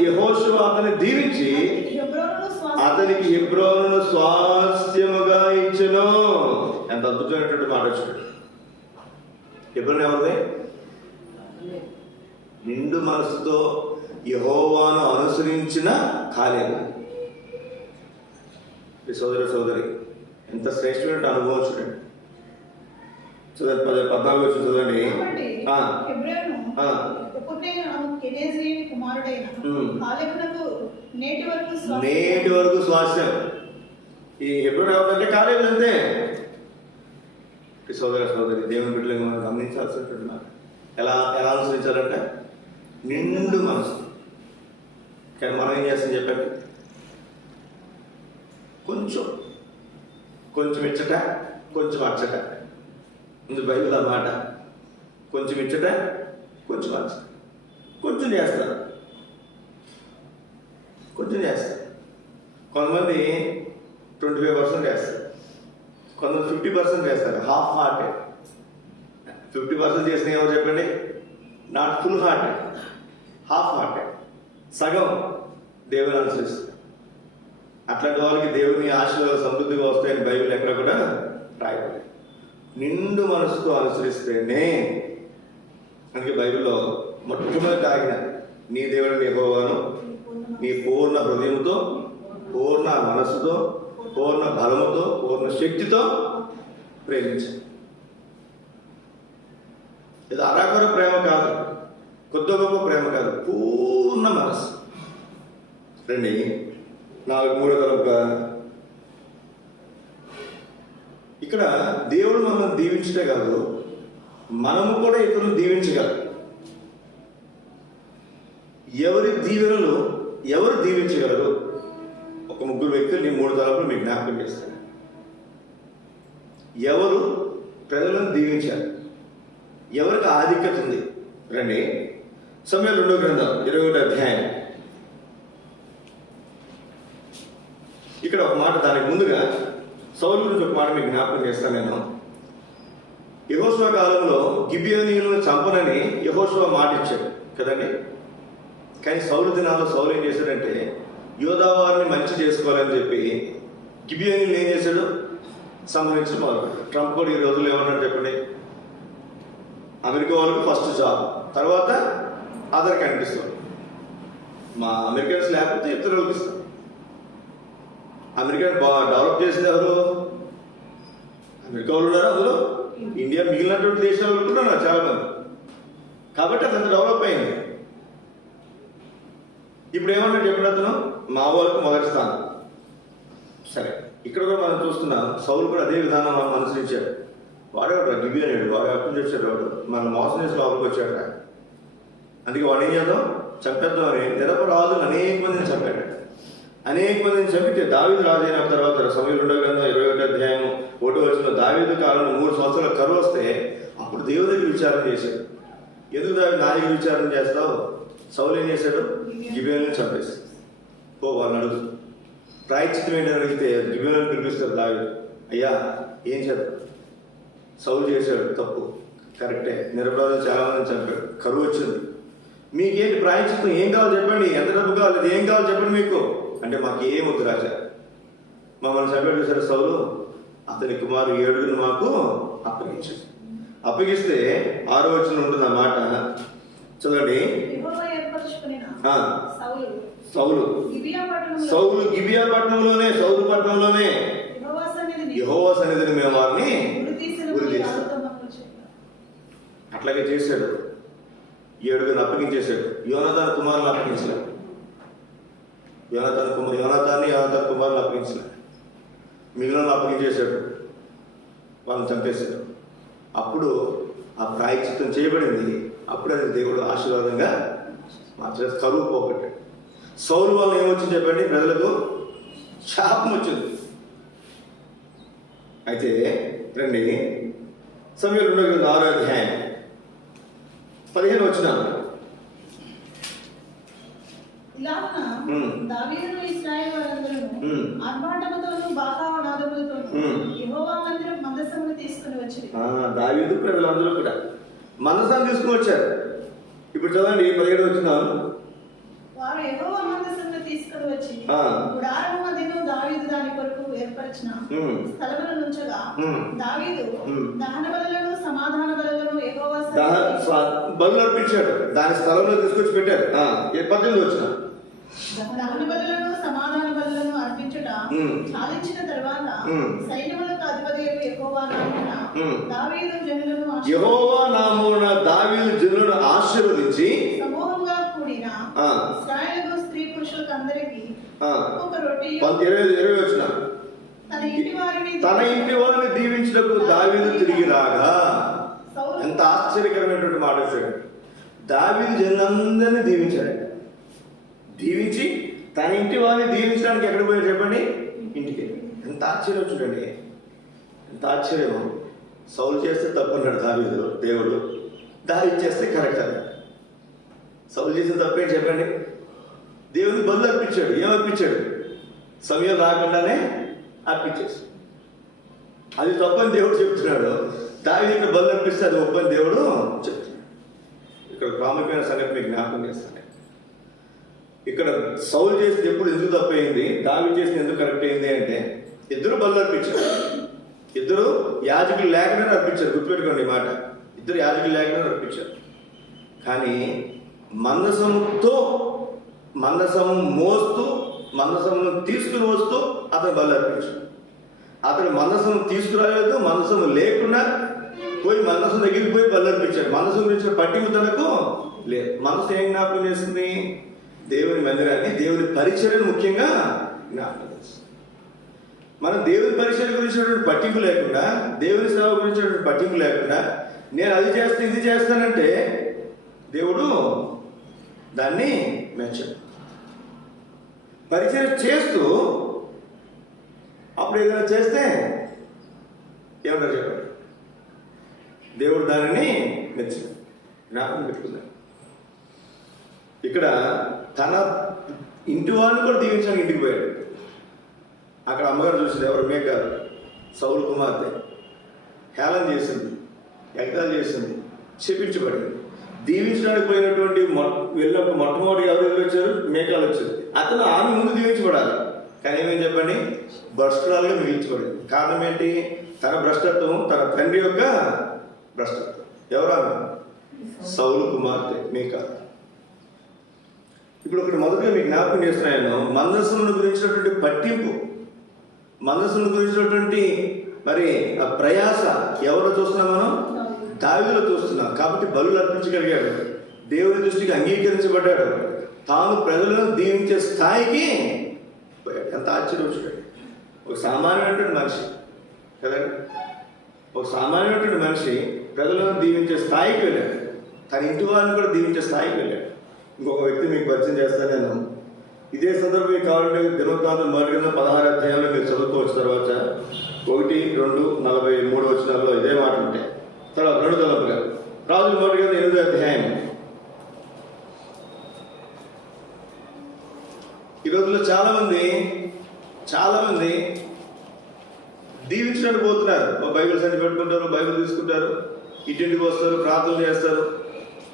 యెహోషువ అతన్ని దీవించి అతనికి హెబ్రోనును స్వాస్థ్యముగా ఇచ్చెను. ఎంత అద్భుతమైనటువంటి మాట వచ్చాడు. హెబ్రోను ఎవరిది? నిండు మనసుతో యెహోవాను అనుసరించిన కాలేబు. సోదరి ఎంత శ్రేష్టమైన అనుభవం చూడండి. చదవండి 14 వచ్చి చదవండి. నేటి వరకు స్వాస్థ్యం. ఈ హెబ్రోను ఎవరంటే కాలేబు అంతే. సోదరి దేవుని బిడ్డలు మనం గమనించాల్సినటువంటి మాట. ఎలా అనుసరించాలంటే నిండు మనసు. కానీ మనం ఏం చేస్తాం చెప్పండి? కొంచెం ఇచ్చట కొంచెం అచ్చట. ముందు బైబిల్ ఆ మాట. కొంచెం ఇచ్చట కొంచెం అచ్చట. కొంచెం చేస్తారు. కొంతమంది 25% చేస్తారు, కొంతమంది 50% చేస్తారు. Half hearted. 50% చేసిన ఎవరు చెప్పండి? Not full hearted, half hearted. సగం దేవుని అనుసరిస్తారు. అట్లాంటి వాళ్ళకి దేవుని ఆశీర్వాదాలు సమృద్ధిగా వస్తాయని బైబిల్ ఎక్కడ కూడా రాయబడింది. నిండు మనసుతో అనుసరిస్తేనే. అందుకే బైబిల్లో మొట్టమొదటి ఆజ్ఞ, నీ దేవుడిని యెహోవాను నీ పూర్ణ హృదయంతో, పూర్ణ మనసుతో, పూర్ణ బలముతో, పూర్ణ శక్తితో ప్రేమించాలి. ఇది అరాకొర ప్రేమ కాదు, కొద్ది గొప్ప ప్రేమ కాదు, పూర్ణ మనసు. రండి 4:3 కనుక ఇక్కడ దేవుడు మనల్ని దీవించటే కాదు, మనము కూడా ఇతరులను దీవించగలం. ఎవరి దీవెనలు ఎవరు దీవించగలరు? ఒక 3 వ్యక్తులు నేను 3 తరపులు మీకు జ్ఞాపకం చేస్తాను. ఎవరు ప్రజలను దీవించారు? ఎవరికి ఆధిక్యత ఉంది? రండి సమూయేలు 2వ గ్రంథం 21వ అధ్యాయం. ఇక్కడ ఒక మాట, దానికి ముందుగా సౌలు గురించి ఒక మాట మీకు జ్ఞాపకం చేస్తాను నేను. యెహోషువ కాలంలో గిబియోనీయులను చంపనని యెహోషువ మాట ఇచ్చాడు కదండి. కానీ సౌలు దినాల్లో సౌలు ఏం చేశాడంటే, యోధా వారిని మంచి చేసుకోవాలని చెప్పి గిబియోనీయులు ఏం చేశాడు? సంహరించడం మొదలుపెట్టాడు. ట్రంప్ కూడా ఈ రోజుల్లో ఏమన్నాడు చెప్పండి? అమెరికా వాళ్ళకి ఫస్ట్ జాబ్, తర్వాత అదర్ కంట్రీస్ వాళ్ళు. మా అమెరికన్స్ లేకపోతే ఇతరులకు ఇస్తాం. అమెరికా డెవలప్ చేసింది ఎవరు? అమెరికా వాళ్ళు ఉన్నారు అందులో. ఇండియా మిగిలినటువంటి దేశాల వాళ్ళు కూడా ఉన్నారు చాలా మంది. కాబట్టి అతను డెవలప్ అయింది. ఇప్పుడు ఏమన్నా చెప్పిన అతను మా వాళ్ళకు మొదటి స్థానం. సరే, ఇక్కడ కూడా మనం చూస్తున్నాం సౌలు కూడా అదే విధానం మనం అనుసరించాడు. వాడేవాడు గిబియోనీయుడు, వాడు అర్థం చేశాడు. వాడు మన మోసం చేసి లోపలికి వచ్చాడు. అందుకే వాడు ఏం చేద్దాం, చంపేద్దామని నిరపరాధులు అనేక మందిని చంపాడు. అనేక మందిని చంపితే దావీదు రాజు అయిన తర్వాత సమూయేలు 2వ గ్రంథం 21వ అధ్యాయం 1వ వచనంలో దావీదు కాలంలో 3 సంవత్సరాల కరువు వస్తే అప్పుడు దేవుడి దగ్గర విచారణ చేశాడు. ఎందుకు దావీదు నా దగ్గర విచారణ చేస్తావు? సౌలు ఏం చేశాడు? గిబియోనీయులను చంపేశాడు. వాళ్ళని అడుగు, ప్రాయశ్చిత్తం ఏంటని అడిగితే గిబియోనీయులను పిలిపిస్తారు. దావీదు, అయ్యా ఏం చేద్దాం? సౌలు చేశాడు తప్పు, కరెక్టే, నిరపరాధులు చాలా మందిని చంపాడు, కరువు వచ్చింది, మీకేంటి ప్రాయశ్చిత్తం? ఏం కావాలి చెప్పండి, ఎంత డబ్బు కావాలి, ఏం కావాలి చెప్పండి మీకు అంటే, మాకు ఏం వద్దు రాజా, మమ్మల్ని చంపాడు చూసారు సౌలు, అతని కుమారు 7 మాకు అప్పగించాడు. అప్పగిస్తే 6వ వచనం ఉంటుంది ఆ మాట చదవండి. సౌలు గిబియా పట్టణంలోనే సౌలు పట్టణంలోనే యెహోవా సన్నిధిని మేము వారిని గురి తీస్తాం. అట్లాగే చేశాడు. 7 అప్పగించేశాడు. యోనాతాను కుమారులను అప్పగించలేదు. యోనాతాను కుమారులను అప్పగించలేదు. మిగిలిన అప్పగించేశాడు. వాళ్ళని చంపేశాడు. అప్పుడు ఆ ప్రాయశ్చిత్తం చేయబడింది. అప్పుడు అది దేవుడు ఆశీర్వాదంగా మార్చలేదు. కరువు పోగొట్టాడు. సౌలు వల్ల ఏమొచ్చింది చెప్పండి? ప్రజలకు శాపం వచ్చింది. అయితే రండి, సమయంలో 6వ అధ్యాయం 15 వచ్చిన దావీదును ఇశ్రాయేలు వారందరూ ఆర్భాటముతోను బాకానాదములతోను యెహోవా మందిరం మందసమును తీసుకుని వచ్చిరి. దావీదు ప్రజలందరూ కూడా మందసాన్ని తీసుకుని వచ్చారు. ఇప్పుడు చదవండి 17 వచ్చిన వారు యెహోవా మందసమును తీసుకుని వచ్చి గుడారము మధ్యలో దావీదు దాని కొరకు ఏర్పరిచిన స్థలములను ఉంచగా దావీదు దహన బలులను సమాధాన బలులను యెహోవా బలు అర్పించాడు. దాని స్థలంలో తీసుకొచ్చి పెట్టారు. 18 వచ్చిన దహన బలులను సమాధాన బలులను అర్పించుట చాలించిన తర్వాత సైన్యములకు అధిపతియగు యెహోవా నామమున దావీదు జనులను ఆశీర్వదించి సమూహంగా కూడిన ఇశ్రాయేలు స్త్రీ పురుషులకు అందరికీ ఒక రొట్టె 20 వచ్చిన తన ఇంటి వారిని దీవించుటకు దావీదు తిరిగి రాగా. ఎంత ఆశ్చర్యకరమైనటువంటి మాట చూడండి. దావీదు జనులందరినీ దీవించాడు. దీవించి తన ఇంటి వారిని దీవించడానికి ఎక్కడ పోయాడు చెప్పండి? ఇంటికి. ఎంత ఆశ్చర్యం చూడండి, ఎంత ఆశ్చర్యం. సౌలు చేస్తే తప్పు అన్నాడు దావీదు, దేవుడు. దావీదు చేస్తే కరెక్ట్ అన్నాడు. సౌలు చేసిన తప్పేం చెప్పండి? దేవుని బదులు అర్పించాడు. ఏమర్పించాడు? సమయం రాకుండానే అర్పించేసి. అది తప్పని దేవుడు చెప్తున్నాడు. దావీదు బదులు అర్పిస్తే అది ఒప్పని దేవుడు చెప్తున్నాడు. ఇక్కడ ప్రాముఖ్యమైన సంగతి మీకు జ్ఞాపకం చేస్తాను. ఇక్కడ సౌలు చేసింది ఎప్పుడు ఎందుకు తప్పయింది, దావీదు చేసింది ఎందుకు కరెక్ట్ అయింది అంటే, ఇద్దరు బదులు అర్పించారు. ఇద్దరు యాజకులు లేకుండా అర్పించారు. గుర్తుపెట్టుకోండి ఈ మాట. ఇద్దరు యాజకులు లేకుండా అర్పించారు. కానీ మందసము మోస్తూ మందసమును తీసుకుని వస్తూ అతను బలి అర్పించాడు. అతను మందసము తీసుకురాలేదు, మందసము లేకుండా పోయి మందసం దగ్గరికి పోయి బలి అర్పించాడు. మందసం గురించి పట్టింపు తనకు లేదు. మనసు ఏం జ్ఞాపకం చేస్తుంది? దేవుని మందిరాన్ని, దేవుని పరిచర్యను ముఖ్యంగా జ్ఞాపకం చేస్తుంది. మనం దేవుని పరిచర్య గురించినటువంటి పట్టింపు లేకుండా, దేవుని సేవ గురించినటువంటి పట్టింపు లేకుండా నేను అది చేస్తే ఇది చేస్తానంటే దేవుడు దాన్ని మెచ్చాడు. పరిచర్య చేస్తూ అప్పుడు ఏదైనా చేస్తే ఏమంటారు చెప్పండి? దేవుడు దానిని మెచ్చాడు. జ్ఞాపకం పెట్టుకున్నాడు. ఇక్కడ తన ఇంటి వారిని కూడా దీవించడానికి ఇంటికి పోయాడు. అక్కడ అమ్మగారు చూసింది. ఎవరు? మేకారు, సౌలు కుమార్తె. హేళన చేసింది, ఎగతాళి చేసింది, శపించబడింది. దీవించడానికి పోయినటువంటి వెళ్ళినప్పుడు మొట్టమొదటి ఎవరు ఎదురొచ్చారు? మేకాలు వచ్చారు. అతను ఆమె ముందు దీవించబడాలి. కానీ ఏమేమి చెప్పండి? భ్రష్టురాలుగా మిగిల్చబడింది. కారణం ఏంటి? తన భ్రష్టత్వం, తన తండ్రి యొక్క భ్రష్టత్వం. ఎవరామె? సౌలు కుమార్తె మేకాలు. ఇప్పుడు ఒకటి మొదటిగా మీకు జ్ఞాపకం చేస్తున్నాను. మందసమును గురించినటువంటి పట్టింపు, మందసమును గురించినటువంటి మరి ఆ ప్రయాస ఎవరు చూస్తున్నాం? మనం దావీదులో చూస్తున్నాం. కాబట్టి బలులు అర్పించగలిగాడు. దేవుని దృష్టికి అంగీకరించబడ్డాడు. తాను ప్రజలను దీవించే స్థాయికి పోయాడు. ఎంత ఆశ్చర్యం చూడండి. ఒక సామాన్యమైనటువంటి మనిషి కదండి, ఒక సామాన్యమైనటువంటి మనిషి ప్రజలను దీవించే స్థాయికి వెళ్ళాడు. తన ఇంటి వారిని కూడా దీవించే స్థాయికి వెళ్ళాడు. ఇంకొక వ్యక్తి మీకు పరిచయం చేస్తాను నేను. ఇదే సందర్భం కావాలంటే దినవృత్తాంతం 16వ అధ్యాయంలో మీరు చదువుకోవచ్చు. తర్వాత 1, 2, 43 వచనాల్లో ఇదే మాట ఉంటాయి. తర్వాత 2 తలపుగా రాజుల 8వ అధ్యాయం. ఈ రోజుల్లో చాలా మంది దీవించడానికి పోతున్నారు. బైబిల్ సంచి పెట్టుకుంటారు, బైబిల్ తీసుకుంటారు, ఇంటింటికి వస్తారు, ప్రార్థనలు చేస్తారు,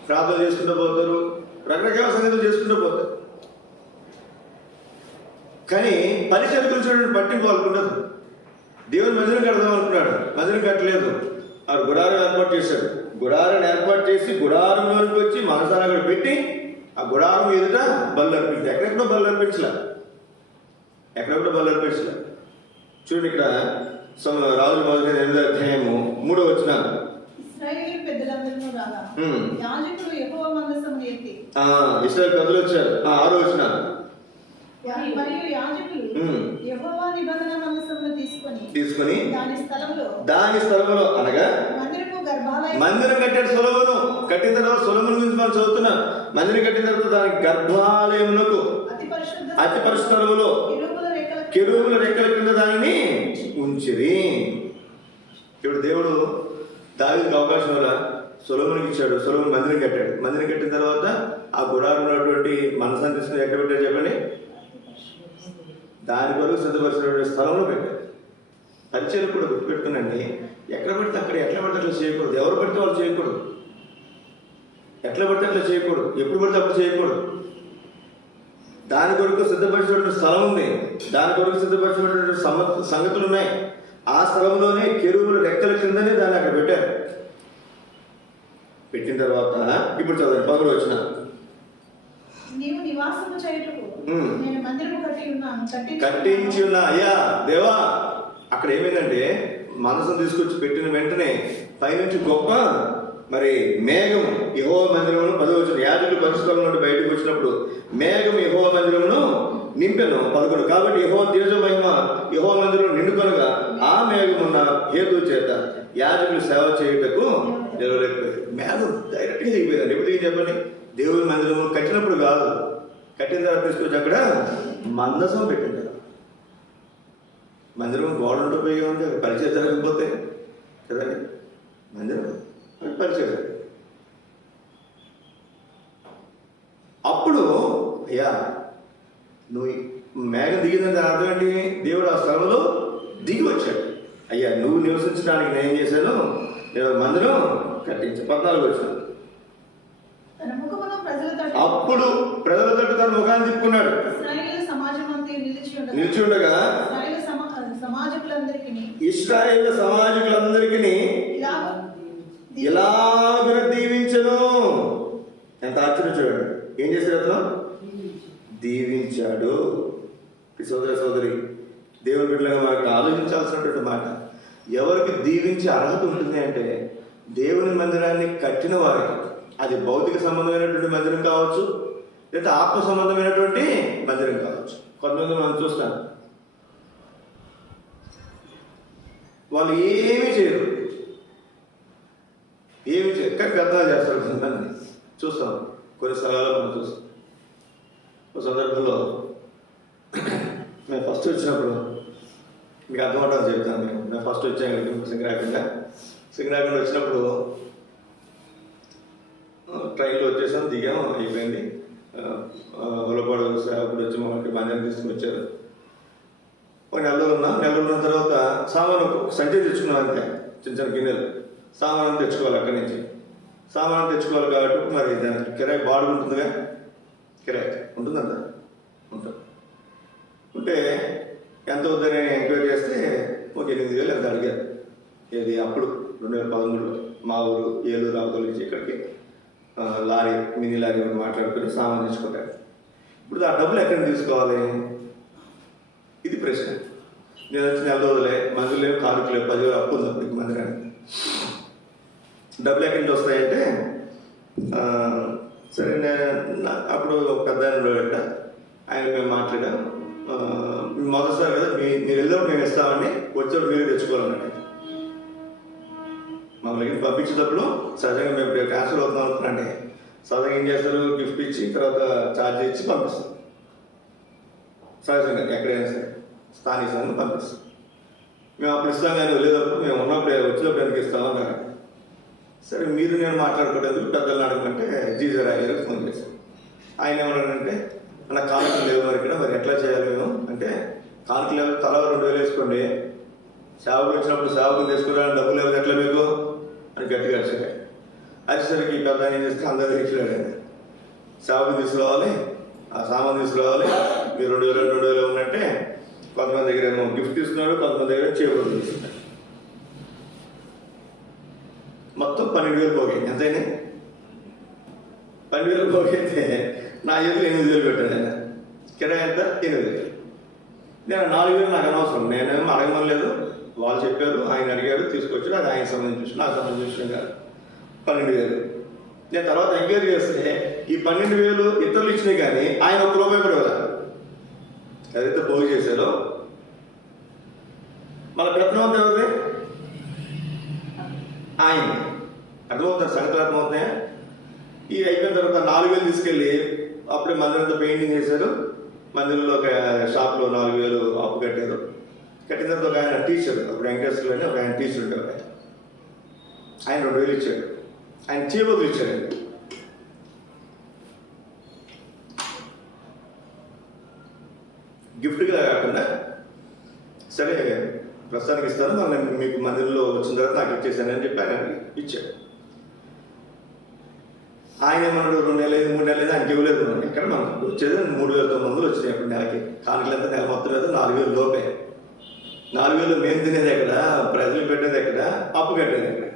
ప్రార్థన చేసుకుంటూ పోతారు, రకరకాల సంగతులు చేసుకుంటూ పోతారు. కానీ పరిచయం గురించి పట్టింపు వాళ్ళకు ఉండదు. దేవుని మందిరం కడదాం అనుకున్నాడు, మందిరం కట్టలేదు. ఆ గుడారం ఏర్పాటు చేశాడు. గుడారాన్ని ఏర్పాటు చేసి గుడారంలోనికి వచ్చి మనసారా అక్కడ పెట్టి ఆ గుడారం ఎదుట బలు అర్పించాడు. ఎక్కడెక్కడో బలు అర్పించలే, చూడండి ఇక్కడ రాజుల మొదటి 8వ అధ్యాయము 3వ వచనం. ఇశ్రాయేలు పెద్దలందరూ రాగా యాజకులు యెహోవా మందసమును ఎత్తి ఇశ్రాయేలు పెద్దలు వచ్చారు. 6వ వచనం. మరియు యాజకులు యెహోవా నిబంధన మందసమును తీసుకొని దాని స్థలంలో అనగా మందిరపు గర్భాలయం మందిరం కట్టాడు సొలొమోను. కట్టిన తర్వాత సొలొమోను గురించి మనం చదువుతున్నాం. మందిరం కట్టిన తర్వాత దాని గర్భాలయమునకు అతి పరిశుద్ధ స్థలములో కెరూబుల రెక్కల కింద దానిని ఉంచిరి. ఇప్పుడు దేవుడు దావీదుకు అవకాశం వల్ల సొలొమోనుకి ఇచ్చాడు. సొలొమోను మందిరం కట్టాడు. మందిరం కట్టిన తర్వాత ఆ గుడారం ఉన్నటువంటి మనసాన్ని తీసుకుని ఎక్కడ పెట్టాడు చెప్పండి? దాని కొరకు సిద్ధపరిచినటువంటి స్థలంలో పెట్టారు. పరిచయం కూడా గుర్తుపెట్టుకునండి. ఎక్కడ పడితే అక్కడ, ఎట్లా పడితే అట్లా చేయకూడదు. ఎవరు పడితే వాళ్ళు చేయకూడదు. ఎట్లా పడితే అట్లా చేయకూడదు. ఎప్పుడు పడితే అప్పుడు చేయకూడదు. దాని కొరకు సిద్ధపరిచినటువంటి స్థలం ఉంది. దాని కొరకు సిద్ధపరిచినటువంటి సంగతులు ఉన్నాయి. ఆ స్థలంలోనే కెరూబుల రెక్కల కిందనే దాన్ని అక్కడ పెట్టారు. పెట్టిన తర్వాత ఇప్పుడు చదవండి 10వ వచనం. నీవు నివాసము చేయుటకు నేను మందిరము కట్టించి ఉన్నా. అయ్యా దేవా, అక్కడ ఏమైందంటే మనసును తీసుకొచ్చి పెట్టిన వెంటనే పైనుంచి గొప్ప మేఘం యెహోవా మందిరమును 10వ వచనం. యాజకులు పరిశుద్ధం నుండి బయటకు వచ్చినప్పుడు మేఘం యెహోవా మందిరమును నింపెను. 11. కాబట్టి యెహోవా తేజో మహిమ యెహోవా మందిరం నిండుకొనగా ఆ మేఘమున్న హేతు చేత యాజకులు సేవ చేయుటకు నిలవలేకపోయారు. మేఘం డైరెక్ట్గా దిగిపోయిందండి. ఎప్పుడు చెప్పండి? దేవుని మందిరము కట్టినప్పుడు కాదు, కట్టిన తర్వాత తీసుకొచ్చి అక్కడ మందసం పెట్టింది కదా. మందిరం గోడ ఉంటే ఉపయోగం ఉంది, అక్కడ పరిచయం జరగకపోతే కదండి. మందిరం పరిచయం. అప్పుడు అయ్యా నువ్వు మేఘం దిగిందని అర్థం ఏంటి? దేవుడు ఆ స్థలంలో దిగి వచ్చాడు. అయ్యా నువ్వు నివసించడానికి నేను ఏం చేశాను? నేను మందిరం కట్టించాను. 14 వచ్చాను. అప్పుడు ప్రజల తట్టు తన ముఖాన్ని తిప్పుకున్నాడు. నిలిచి ఉండగా ఇశ్రాయేలు సమాజకులందరికీ ఇలాగ దీవించను. ఎంత ఆశ్చర్యం చూడండి. ఏం చేశాడు అతను? దీవించాడు. సోదరి దేవుని బిడ్డలుగా మనకు ఆలోచించాల్సినటువంటి మాట. ఎవరికి దీవించే అర్హత ఉంటుంది అంటే దేవుని మందిరాన్ని కట్టిన వారికి. అది భౌతిక సంబంధమైనటువంటి మందిరం కావచ్చు, లేదా ఆత్మ సంబంధమైనటువంటి మందిరం కావచ్చు. కొంతమంది మనం చూస్తాం, వాళ్ళు ఏమీ చేయరు, కానీ పెద్దగా చేస్తారు. కొంతమంది చూస్తాం, కొన్ని స్థలాల్లో మనం చూస్తాం. ఒక సందర్భంలో మేము ఫస్ట్ వచ్చినప్పుడు మీకు అర్థమవుతుందని చెప్తాను. మేము ఫస్ట్ వచ్చాను సింగరాకుండా వచ్చినప్పుడు ట్రైన్లో వచ్చేసాం, దిగాం, అయిపోయింది. ఉలపాడు సేవకుడు వచ్చి మమ్మల్ని మందిరం తీసుకుని వచ్చారు. ఒక నెలలో ఉన్న తర్వాత సామాను సంచి తెచ్చుకున్నాం. అంతే, చిన్న గిన్నెలు సామాను తెచ్చుకోవాలి. అక్కడి నుంచి సామాను తెచ్చుకోవాలి కాబట్టి మరి దానికి కిరాయి బాడు ఉంటుందిగా. కిరాయి ఉంటుందంట. ఉంటే ఎంత అవుతుందని ఎంక్వైరీ చేస్తే ఒక 8,000 ఎంత అడిగారు. ఏది అప్పుడు 2013లో మా ఊరు ఏలూరు ఆవుల నుంచి ఇక్కడికి లారీ, మినీ లారీ మాట్లాడుకొని సామాన్ తెచ్చుకుంటారు. ఇప్పుడు ఆ డబ్బులు ఎక్కడ తీసుకోవాలి? ఇది ప్రశ్న. నేను వచ్చి 4 రోజులే, మందులు లేవు, కానుకలు లేవు, 10,000 అప్పు ఉంది అప్పటికి మందిరానికి. డబ్బులు ఎక్కడి నుంచి వస్తాయంటే సరే అప్పుడు ఒక పెద్ద ఆయన, ఆయన మేము మాట్లాడాం. మొదటిసారి కదా మీరు వెళ్ళినప్పుడు మేము ఇస్తామని, వచ్చేప్పుడు మీరు తెచ్చుకోవాలన్నట్టు. మమ్మల్ని పంపించేటప్పుడు సహజంగా మేము ట్రాన్స్ఫర్ అవుతున్నాం అనుకున్నాండి. సహజంగా ఏం చేస్తారు? గిఫ్ట్ ఇచ్చి తర్వాత ఛార్జ్ ఇచ్చి పంపిస్తాం. సహజంగా ఎక్కడైనా సరే స్థానిక సంఘం పంపిస్తాం. మేము అప్పుడు ఇస్తాం, కానీ వెళ్ళేటప్పుడు మేము ఉన్నప్పుడు వచ్చేటప్పుడు ఎందుకు ఇస్తామన్నారు. సరే మీరు నేను మాట్లాడుకోవడానికి పెద్దలను అడగమంటే జీజరాయ్ గారికి ఫోన్ చేశాం. ఆయన ఏమన్నాడంటే, అన్న కానుకలు లేవు మరి ఇక్కడ, మరి ఎట్లా చేయాలి మేము అంటే, కానుకలు లేవు, తల 2,000 వేసుకోండి, సేవకులు వచ్చినప్పుడు సేవకులు తీసుకురాని డబ్బులు లేవు ఎట్లా మీకు అని గట్టిగా అరిచారు. అరిచేసరికి పెద్ద ఏం చేస్తే అందరూ ఇచ్చినాడు. సేవకులు తీసుకురావాలి, ఆ సామాన్ తీసుకురావాలి, మీరు 2000 ఉన్నట్టే కొంతమంది దగ్గర ఏమో గిఫ్ట్ ఇస్తున్నారు, కొంతమంది దగ్గర చేపలు ఇస్తున్నారు. మొత్తం 12,000 పోగే. ఎంతైనా 12,000 పోగైతే నా చేతులు 8,000 పెట్టాను నేను. కిరాయి ఎంత? 8,000. నేను 4,000 నాకు అనవసరం, నేనేమో అడగమలేదు, వాళ్ళు చెప్పారు, ఆయన అడిగారు, తీసుకొచ్చారు. అది ఆయన సంబంధించి నాకు సంబంధించిన కాదు. 12,000. నేను తర్వాత ఎంక్వైరీ చేస్తే ఈ 12,000 ఇతరులు ఇచ్చినాయి కానీ ఆయన ₹1 కూడా ఇవ్వాలి. ఏదైతే పోగు చేశారో మన పెత్తనం అంతా ఎవరిది? ఆయన. అర్థమవుతుంది, సంగతులు అర్థమవుతున్నాయా? ఈ అయిపోయిన తర్వాత 4,000 తీసుకెళ్ళి అప్పుడే మందిరంతో పెయింటింగ్ చేశారు. మందిరంలో ఒక షాప్లో 4,000 అప్పు కట్టారు. కట్టిన తర్వాత ఒక ఆయన టీచర్, అప్పుడు వెంకటేశ్వర్లోనే ఒక ఆయన టీచర్ ఉండేవారు. ఆయన 2,000 ఇచ్చాడు. ఆయన చేపలు ఇచ్చాడు. గిఫ్ట్గా కాకుండా సరే ప్రస్తుతానికి ఇస్తాను, మళ్ళీ మీకు మందిరంలో వచ్చిన తర్వాత నాకు ఇచ్చేసానని చెప్పి ఆయన ఇచ్చాడు. ఆయన ఏమన్నాడు, 2 నెలలు 3 నెలలు ఆయనకి ఇవ్వలేదు. ఇక్కడ మనకు వచ్చేది 3,900 వచ్చినాయి అప్పుడు నెలకి. కానుకలంతా నెల మొత్తం లేదు, 4,000 లోపే. 4,000 మేము తినేది ఎక్కడ, ప్రజలు పెట్టేది ఎక్కడ, అప్పు కట్టేది ఎక్కడ.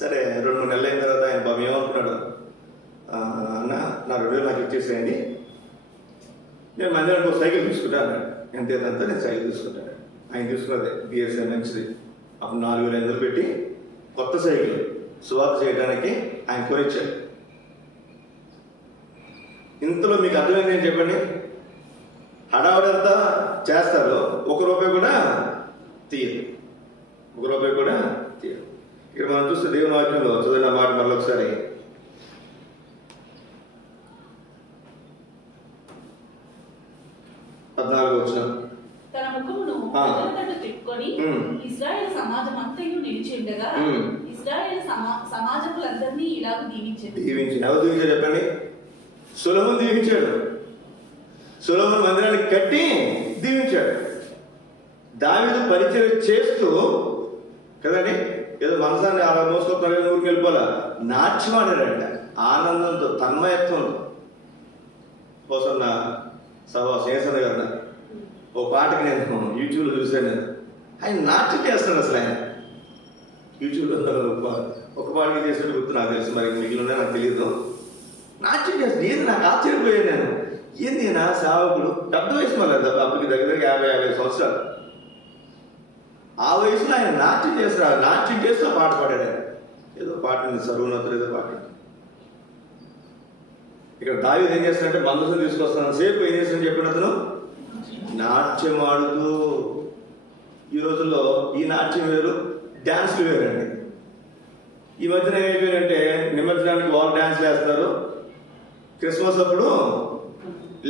సరే 2-3 నెలలు అయిన తర్వాత ఆయన బాబు ఏమనుకున్నాడు, అన్న నా 2,000 నాకు ఇచ్చేసేయండి, నేను మందిరానికి ఒక సైకిల్ తీసుకుంటాను అన్నాడు. ఎంతేదంతా నేను సైకిల్ తీసుకుంటాను. ఆయన తీసుకున్నది బిఎస్ఐ మంచిది. అప్పుడు 4,500 పెట్టి కొత్త సైకిల్ సువార్త చేయడానికి ఆయన కొనిచ్చాడు. ఇంతలో మీకు అర్థమైంది ఏం చెప్పండి? హడావుడంతా చేస్తారు, ₹1 కూడా తీయదు. ₹1 కూడా తీయదు. ఇక్కడ మనం చూస్తే దేవుని వాక్యంలో చదివిన మాట మరొకసారి. తన ముఖమును ప్రజలతట్టు తిప్పుకొని ఇశ్రాయేలు సమాజం అంతయు నిలిచిండగా ఇశ్రాయేలు సమాజములందరినీ ఇలాగ దీవించింది. ఎవరు దీవించారు చెప్పండి? సొలొమోను దీవించాడు. సొలొమోను మందిరానికి కట్టి దీవించాడు. దావీదు పరిచయం చేస్తూ కదండి, ఏదో మనసాన్ని అలా మోసుకొస్తున్నారు, ఊరికి వెళ్ళిపోలా, నాట్యమాడాడంట ఆనందంతో, తన్మయత్వంతో. కోసం నా శేషన్న గారు ఓ పాటకి నేను యూట్యూబ్లో చూశాను. నేను ఆయన నాట్యం చేస్తాడు. అసలు ఆయన యూట్యూబ్లో ఒక పాటకి చేసేట్టు గుర్తు నాకు తెలుసు, మరి మిగిలిన నాకు తెలియదు. నాట్యం చేస్తాడు. ఏంది నాకు ఆశ్చర్యపోయాను నేను. ఏంది నా సేవకుడు పెద్ద వయసు మళ్ళీ అప్పటికి దగ్గర 50 సంవత్సరాలు. ఆ వయసులో ఆయన నాట్యం చేస్తాడు. నాట్యం చేస్తూ పాట పాడాడు. ఆయన ఏదో పాట సర్వోన్నతులు ఏదో పాట. ఇక్కడ దావీదు ఏం చేస్తాడంటే మందసం తీసుకొస్తాను సేపు ఏం చేస్తాడని చెప్పిన అతను నాట్యం ఆడుతూ. ఈ రోజుల్లో ఈ నాట్యం వేరు, డ్యాన్స్లు వేరండి. ఈ మధ్యన ఏమైపోయారంటే నిమజ్జనానికి వాళ్ళు డ్యాన్స్ వేస్తారు, క్రిస్మస్ అప్పుడు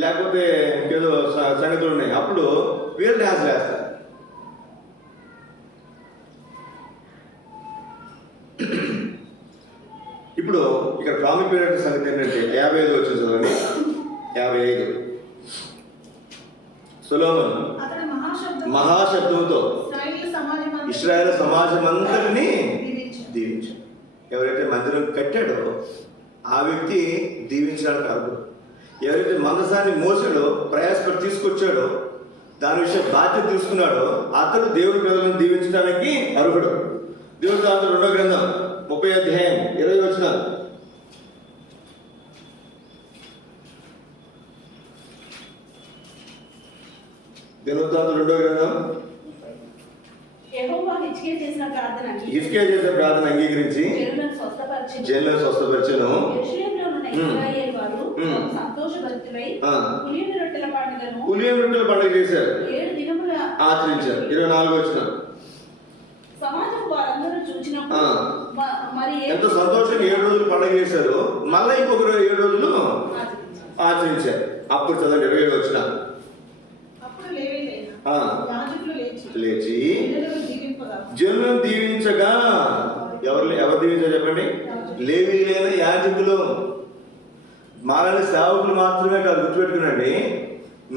లేకపోతే ఏదో సంగతులు ఉన్నాయి అప్పుడు వేరు డ్యాన్స్ వేస్తారు. ఇప్పుడు ఇక్కడ ప్రాముఖ్యమైన సంగతి ఏంటంటే 55 వచ్చింది చదవండి. 55 సొలొమోను మహాశబ్దంతో ఇశ్రాయేలు సమాజం అందరినీ దీవించాడు. ఎవరైతే మందిరం కట్టాడో ఆ వ్యక్తి దీవించడానికి అర్హుడు. ఎవరైతే మందసాన్ని మోసాడో, ప్రయాసపడి తీసుకొచ్చాడో, దాని విషయం బాధ్యత తీసుకున్నాడో అతడు దేవుడి ప్రజలను దీవించడానికి అర్హుడు. దేవుడి దాంట్లో 2వ గ్రంథం 30వ అధ్యాయం 20 వచనాలు. దినవృత్తాంతం 2వ గ్రంథం. హిజ్కియా చేసిన ప్రార్థన అంగీకరించి జనులను స్వస్థపరిచెను. పులియని రొట్టెల పండుగ చేశారు, ఆచరించారు. 24వ వచనం. ఎంత సంతోషంగా 7 రోజులు పండుగ చేశారు, మళ్ళీ ఇంకొక 7 రోజులు ఆచరించారు. అప్పుడు చదవండి 27వ వచనం. లేచి జనులను దీవించగా, ఎవరు దీవించారు చెప్పండి? లేవీయులైన యాజకులు. మాలని సేవకులు మాత్రమే కాదు, గుర్తుపెట్టుకునండి.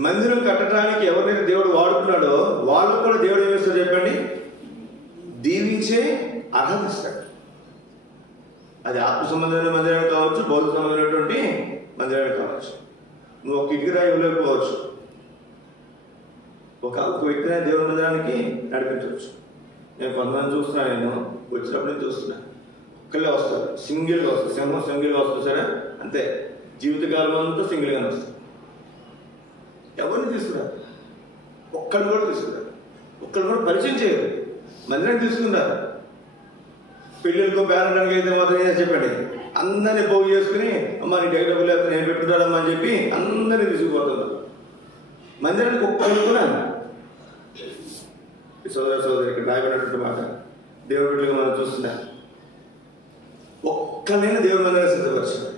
మందిరం కట్టడానికి ఎవరినైతే దేవుడు వాడుకున్నాడో వాళ్ళకు కూడా దేవుడు ఏం చేస్తాడు చెప్పండి? దీవించే అర్హత ఇస్తాడు. అది ఆత్మ సంబంధమైన మందిరాన్ని కావచ్చు, భౌతిక సంబంధమైనటువంటి మందిరాన్ని కావచ్చు. నువ్వు ఒక ఇటుక రాయి ఇవ్వలేకపోవచ్చు, ఒక వ్యక్తిని దేవుని మందిరానికి నడిపించవచ్చు. నేను కొంతమంది చూస్తున్నాను, నేను వచ్చినప్పుడు చూస్తున్నా, ఒక్కళ్ళే వస్తారు, సింగిల్గా వస్తారు. సింహం సింగిల్గా వస్తుంది సరే, అంతే, జీవితకాలం అంతా సింగిల్గానే వస్తారు. ఎవరిని తీసుకున్నారు? ఒక్కళ్ళు కూడా తీసుకున్నారు, ఒక్కళ్ళు కూడా పరిచయం చేయరు. మందిరాన్ని తీసుకున్నారు. పెళ్ళిళ్ళకు పేరంటానికి అయితే మాత్రం ఏదో చెప్పండి, అందరినీ పోగు చేసుకుని అమ్మ నీ డబ్బులు లేకపోతే నేను పెట్టుకుంటాడమ్మా అని చెప్పి అందరినీ తీసుకుపోతున్నారు. మందిరానికి ఒక్కళ్ళు కూడా సోదర సోదరి ఇక్కడ రాయబడినటువంటి మాట దేవుడి బిడ్డలుగా మనం చూస్తున్నా, ఒక్కనైనా దేవుడి మందిరాన్ని సిద్ధపరిచారు.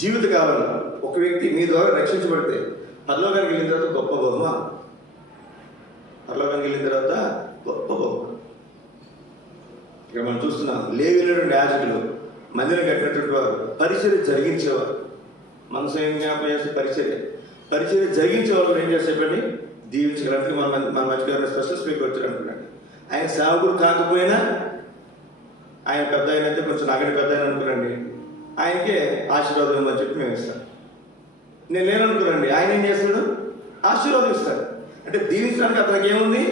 జీవితకాలంలో ఒక వ్యక్తి మీ ద్వారా రక్షించబడితే పరలోకానికి వెళ్ళిన తర్వాత గొప్ప బహుమానం. పరలోకానికి వెళ్ళిన తర్వాత గొప్ప బహుమానం. ఇక్కడ మనం చూస్తున్నాం, లేవినటువంటి యాజకులు మందిరం కట్టినటువంటి వారు పరిచర్య జరిగించేవారు. మనసు ఏం జ్ఞాపకం చేస్తే పరిచర్య జరిగించే వాళ్ళు ఏం చేస్తే చెప్పండి, దీవించగలంటే మన మధ్య స్పెషల్ స్పీకర్ వచ్చారు అనుకున్నాడు. ఆయన సేవకుడు కాకపోయినా, ఆయన పెద్ద ఆయన అయితే కొంచెం నగడి పెద్ద ఆయన అనుకున్నాండి, ఆయనకే ఆశీర్వాదం ఇవ్వమని చెప్పి మేము ఇస్తాం. నేను లేననుకున్నాండి, ఆయన ఏం చేస్తాడు, ఆశీర్వాదం ఇస్తాడు. అంటే దీవించడానికి అతనికి ఏముంది,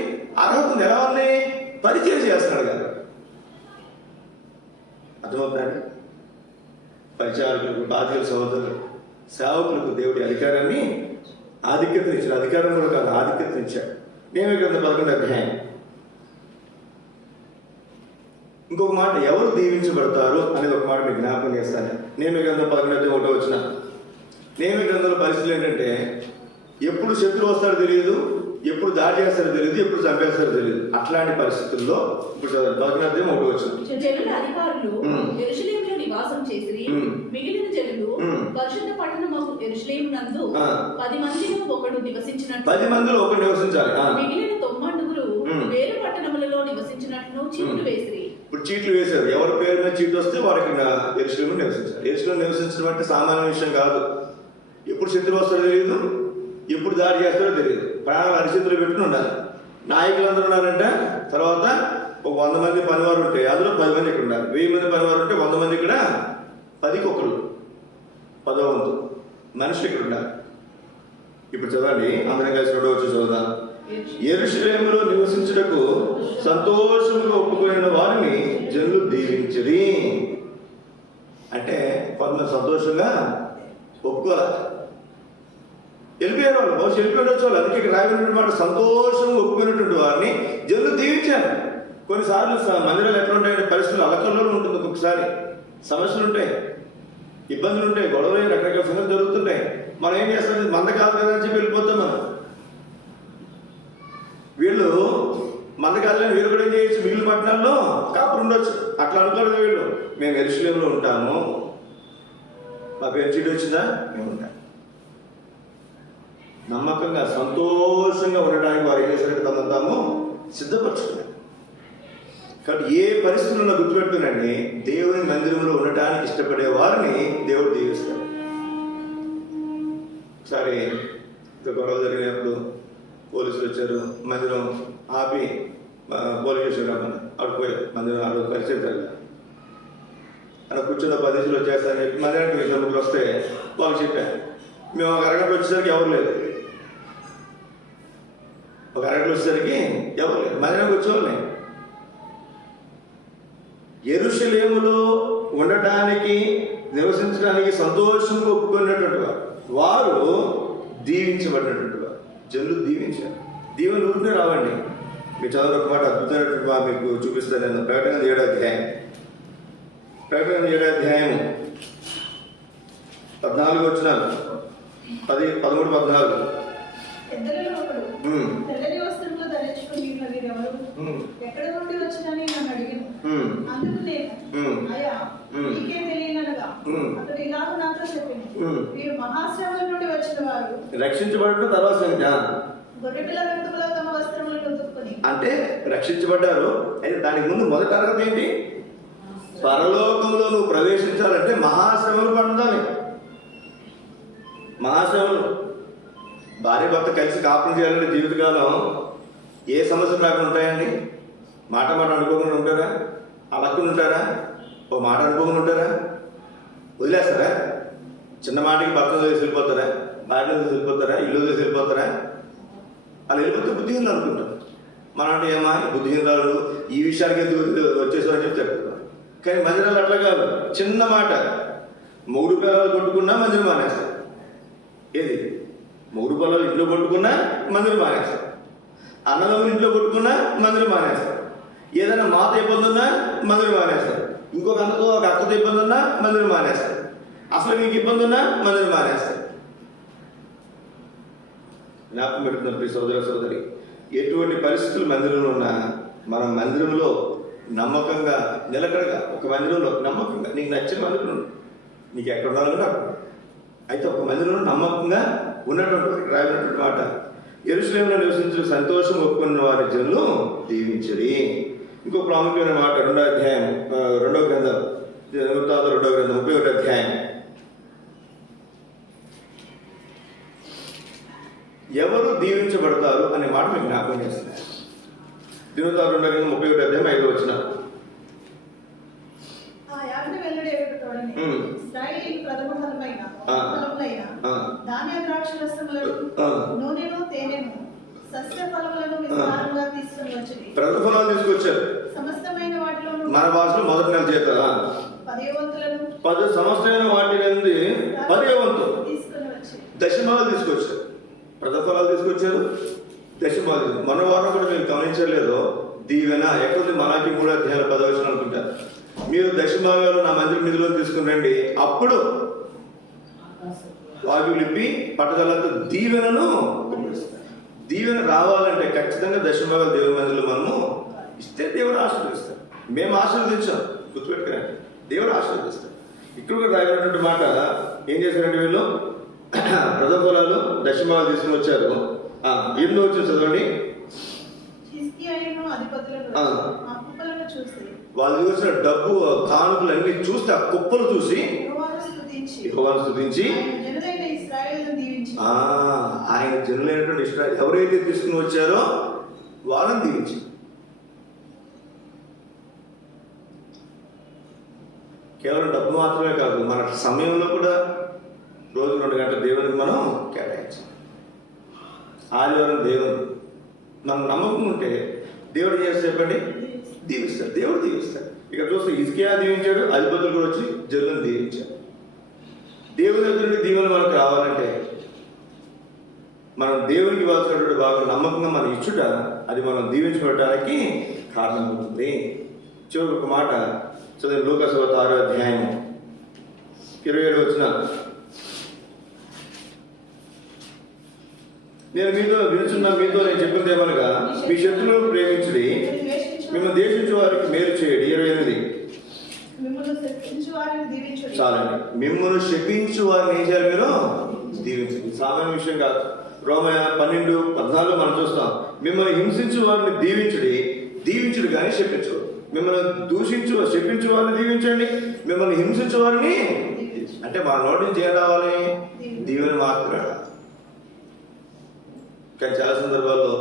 అర్హత ఉంది. ఎలా ఉంది, పరిచయం చేస్తున్నాడు కదా. అర్థమవుతాడు. పరిచారకులకు, బాధ్యుల సహోదరులు, సేవకులకు దేవుడి అధికారాన్ని ఆధిక్యతనిచ్చాడు. అధికారం కూడా కాదు, ఆధిక్యతనిచ్చాడు. నేమే గ్రంథం 11వ అధ్యాయం ఇంకొక మాట, ఎవరు దీవించబడతారు అనేది ఒక మాట మీకు జ్ఞాపకం చేస్తాను. నేమే గ్రంథం 11వ అధ్యాయం 1వ వచనం. నేమే గ్రంథంలో పరిస్థితులు ఏంటంటే, ఎప్పుడు శత్రువు వస్తాడో తెలియదు, ఎప్పుడు దాడి చేస్తారో తెలియదు, ఎప్పుడు చంపేస్తారో తెలియదు. అట్లాంటి పరిస్థితుల్లో ఇప్పుడు 11వ అధ్యాయం 1వ వచనం. జనుల అధికారులు యెరూషలేములో నివాసం చేసిరి. మిగిలిన జనులు పరిశుద్ధ పట్టణమగు యెరూషలేము నందు 10 మందిలో ఒకడు నివసించినట్టు, 10 మందిలో ఒకడు నివసించాలి. మిగిలిన 90 వేరు పట్టణములలో నివసించినట్లు చీట్లు వేసిరి. ఇప్పుడు చీట్లు వేశారు. ఎవరి పేరు మీద చీట్లు వస్తే వారికి యెరూషలేములో నివసించాలి. యెరూషలేములో నివసించడం అంటే సామాన్య విషయం కాదు. ఎప్పుడు శత్రువు వస్తాడో తెలియదు, ఎప్పుడు దాడి చేస్తాడో తెలియదు. ప్రాణాలు అరిచేతులు పెట్టుకుని ఉండాలి. నాయకులందరూ ఉన్నారంటే తర్వాత ఒక 100 మంది పనివారు ఉంటే అందులో 10 మంది ఇక్కడ ఉండాలి. 1000 మంది పనివారు ఉంటే 100 మంది ఇక్కడ, 10కి ఒకరు, 10వ వంతు మనిషి ఇక్కడ ఉండాలి. ఇప్పుడు చదవండి, అందరం కలిసి వచ్చి చదువుదాం. యెరూషలేములో నివసించుటకు సంతోషంగా ఒప్పుకొనిన వారిని జనులు దీవించిరి. అంటే కొంతమంది సంతోషంగా ఒప్పుకోవాలి, వెళ్ళిపోయారు వాళ్ళు, బహుశా వెళ్ళిపోయినచ్చు వాళ్ళు. అందుకే ఇక్కడ రాయబడిన మాట, సంతోషంగా ఒప్పుకునేటువంటి వారిని జనులు దీవించారు. కొన్నిసార్లు మందిరాలు ఎట్లా ఉంటాయంటే పరిస్థితులు అలకల్లో ఉంటుంది. ఒక్కొక్కసారి సమస్యలు ఉంటాయి, ఇబ్బందులు ఉంటాయి, గొడవలు, రకరకాల సంగతులు జరుగుతుంటాయి. మనం ఏం చేస్తాం, మంద కాదు కదా అని చెప్పి వెళ్ళిపోతాం. మనం వీళ్ళు మంద కాదులని వీళ్ళు కూడా ఏం చేయొచ్చు, మిగిలిన పట్టణాల్లో కాపురు ఉండొచ్చు. అట్లా అనుకోలేదు వీళ్ళు, మేము యెరూషలేములో ఉంటాము, మా పేరు చీటి వచ్చిందా, మేము ఉంటాం. నమ్మకంగా సంతోషంగా ఉండడానికి వారు ఏం చేశారంటే తమను తాము సిద్ధపరచుకున్నారు. కాబట్టి ఏ పరిస్థితుల్లో గుర్తుపెట్టుకునండి, దేవుని మందిరంలో ఉండటానికి ఇష్టపడే వారిని దేవుడు దీవిస్తాడు. ఒకసారి గొడవ జరిగినప్పుడు పోలీసులు వచ్చారు, మందిరం ఆపి పోలీస్ స్టేషన్ రమ్మని ఆడిపోయారు. మందిరం ఆ రోజు పరిచయం జరిగారు. అలా కూర్చొని 10 నిమిషాలు వచ్చేస్తారని చెప్పి మందిరానికి 2 ముగ్గురు వస్తే వాళ్ళు చెప్పారు. మేము ఒక అరగంట వచ్చేసరికి ఎవరు లేదు, ఒక అరగంట వచ్చేసరికి ఎవరు లేదు, మందిరానికి వచ్చేవాళ్ళే. యెరూషలేములో ఉండటానికి, నివసించడానికి సంతోషంగా ఒప్పుకున్నటువంటి వారు దీవించబడినటువంటి వారు. జనులు దీవించారు. దీవెనలు ఊరికే రావండి. మీరు చదువు ఒక మాట అద్భుతమైనటువంటి మాట మీకు చూపిస్తాను నేను. ప్రకటన 7వ అధ్యాయం 14 వచనాలు, 13, 14. పెద్దలలో ఒకడు తెల్లని వస్త్రములు ధరించుకుని వీరెవరు, ఎక్కడ నుండి వచ్చినని నన్ను అడిగాను. అందుకు నేను, అయ్యా నీకే తెలియనగా అతడు ఇలాగ నాతో చెప్పింది, వీరు మహాశ్రమల నుండి వచ్చిన వారు, రక్షించబడటం తర్వాత సంగతి. గొర్రెపిల్ల రక్తములో తమ వస్త్రములను ఉతుక్కుని. అంటే రక్షించబడ్డారు. అయితే దానికి ముందు మొదటి అర్హత ఏంటి? పరలోకంలో నువ్వు ప్రవేశించాలంటే మహాశ్రమలు పొందాలి. మహాశ్రమలు. భార్య భర్త కలిసి కాపురం చేయాలంటే జీవితకాలం ఏ సమస్యలు రాకుండా ఉంటాయండి? మాట అనుకోకుండా ఉంటారా? అలక్కుని ఉంటారా? ఓ మాట అనుకోకుండా ఉంటారా? వదిలేస్తారా? చిన్న మాటకి భర్త వదిలేసి వెళ్ళిపోతారా? భార్య వెళ్ళిపోతారా, ఇల్లు వెళ్ళిపోతారా? అలా వెళ్ళిపోతే బుద్ధిహీనులు అనుకుంటారు. మనం అంటే ఏమా బుద్ధిహీనురాలు ఈ విషయానికి ఎందుకు వచ్చేసామని చెప్పి చెప్తున్నారు. కానీ మందిరాలు అట్లా కాదు. చిన్న మాట, మూడు పిల్లలు కొట్టుకున్నా మందిరం మానేస్తారు. ఏది మూడు పిల్లలు ఇంట్లో కొట్టుకున్నా మందిరం మానేస్తారు. అన్నదమ్ములు ఇంట్లో కొట్టుకున్నా మందిరం మానేస్తారు. ఏదైనా మాత ఇబ్బంది ఉన్నా మందిరం మానేస్తారు. ఇంకొక అన్నతో ఒక అక్కతో ఇబ్బంది ఉన్నా మందిరం మానేస్తారు. అసలు మీకు ఇబ్బంది ఉన్నా మందిరం మానేస్తారు. జ్ఞాపకం పెడుతున్న ప్రియ సోదర సోదరి, ఎటువంటి పరిస్థితులు మందిరంలో ఉన్నా మనం మందిరంలో నమ్మకంగా నిలకడగా, ఒక మందిరంలో నమ్మకంగా నీకు నచ్చిన మందిరం నీకు ఎక్కడ ఉండాలో కూడా అయితే ఒక మందిరంలో నమ్మకంగా ఉన్నటువంటి రాయబడినటువంటి మాట, యెరూషలేములో నివసించిన సంతోషం ఒప్పుకున్న వారి జనులు దీవించడి. ఇంకో ప్రాముఖ్యమైన మాట 2వ అధ్యాయం 2వ గ్రంథం 2వ గ్రంథం 31వ అధ్యాయం. ఎవరు దీవించబడతారు అనే మాట మీకు జ్ఞాపకం చేస్తున్నారు. 2వ గ్రంథం 31వ అధ్యాయం 5వ వచనం. ఆ యాజ్ఞ వెల్లడేయుట తోడని ఇశ్రాయేలీయులు ప్రథమ ఫలములైన ధాన్య ద్రాక్ష రసములను నూనెను తేనెను సస్య ఫలములను విస్తారంగా తీసుకుని వచ్చి ప్రథమ ఫలాలు తీసుకొచ్చారు. సమస్తమైన వాటిలో మన భాషలో మొదటి నెల చేస్తారా 10వ వంతులను 10 సమస్తమైన వాటి నుండి 10వ వంతు తీసుకుని వచ్చి దశమాలు తీసుకొచ్చారు. ప్రథమ ఫలాలు తీసుకొచ్చారు, దశమాలు. మన వారం కూడా మీరు గమనించలేదో, దీవెన ఎక్కడుంది? మలాకి 3వ అధ్యాయం 10వ వచనం అనుకుంటారు. మీరు దశమాలు నా మందిరం నిధిలో తీసుకుని రండి, అప్పుడు వాయులిప్పి పట్టుదలంతా దీవెనను దీవెన రావాలంటే ఖచ్చితంగా దశమాలు దేవుని మందిరంలో మనము ఇస్తే దేవుడు ఆశీర్వదిస్తాడు. మేము ఆశీర్వదించాం, గుర్తుపెట్టుకురండి, దేవుడు ఆశీర్వదిస్తాడు. ఇక్కడ కూడా రాయబడినటువంటి మాట ఏం చేశారంటే వీళ్ళు ప్రథమ ఫలాలు దశమాలు తీసుకుని వచ్చారు. 8వ వచనం చదవండి. హిజ్కియాయును అధిపతులను ఆ కుప్పలను చూసి వాళ్ళు చూసిన డబ్బు కానుకలు అన్ని చూస్తే ఆ కుప్పలు చూసి యెహోవాను స్తుతించి జనులైన ఇశ్రాయేలును దీవించి ఆయన జనులైనటువంటి ఇశ్రాయేలు ఎవరైతే తీసుకుని వచ్చారో వాళ్ళని దీవించి. కేవలం డబ్బు మాత్రమే కాదు, మన సమయంలో కూడా రోజు 2 గంటల దేవునికి మనం కేటాయించాలి. ఆదివారం దేవుని మనం నమ్మకం ఉంటే దేవుడు చేస్తే చెప్పండి దీవిస్తాడు, దేవుడు దీవిస్తాడు. ఇక్కడ చూస్తే హిజ్కియా దీవించాడు, అధిపతులు కూడా వచ్చి జనులను దీవించాడు. దేవుని దగ్గర నుండి దీవెనలు మనకు రావాలంటే మనం దేవునికి ఇవ్వాల్సినటువంటి బాగా నమ్మకంగా మనం ఇచ్చుట, అది మనం దీవించబడటానికి కారణం అవుతుంది. చివరికి ఒక మాట చదివి లూకా సువార్త 6వ అధ్యాయం 27వ వచనం. నేను మీతో నేను చెప్పింది ఏమనగా, మీ శత్రువులను ప్రేమించుడి, మిమ్మల్ని ద్వేషించే వారికి మేలు చేయడి. 28. చాలండి. మిమ్మల్ని శపించు వారిని ఏం చేయాలి? మీరు దీవించండి. సామాన్య విషయం కాదు. రోమా 12:14 మనం చూస్తాం, మిమ్మల్ని హింసించు వారిని దీవించుడు కానీ శపించు. మిమ్మల్ని శపించు వారిని దీవించండి, మిమ్మల్ని హింసించు వారిని. అంటే మన నోటి నుంచి ఏం రావాలి? దీవెన మాత్రమే. కానీ చాలా సందర్భాల్లో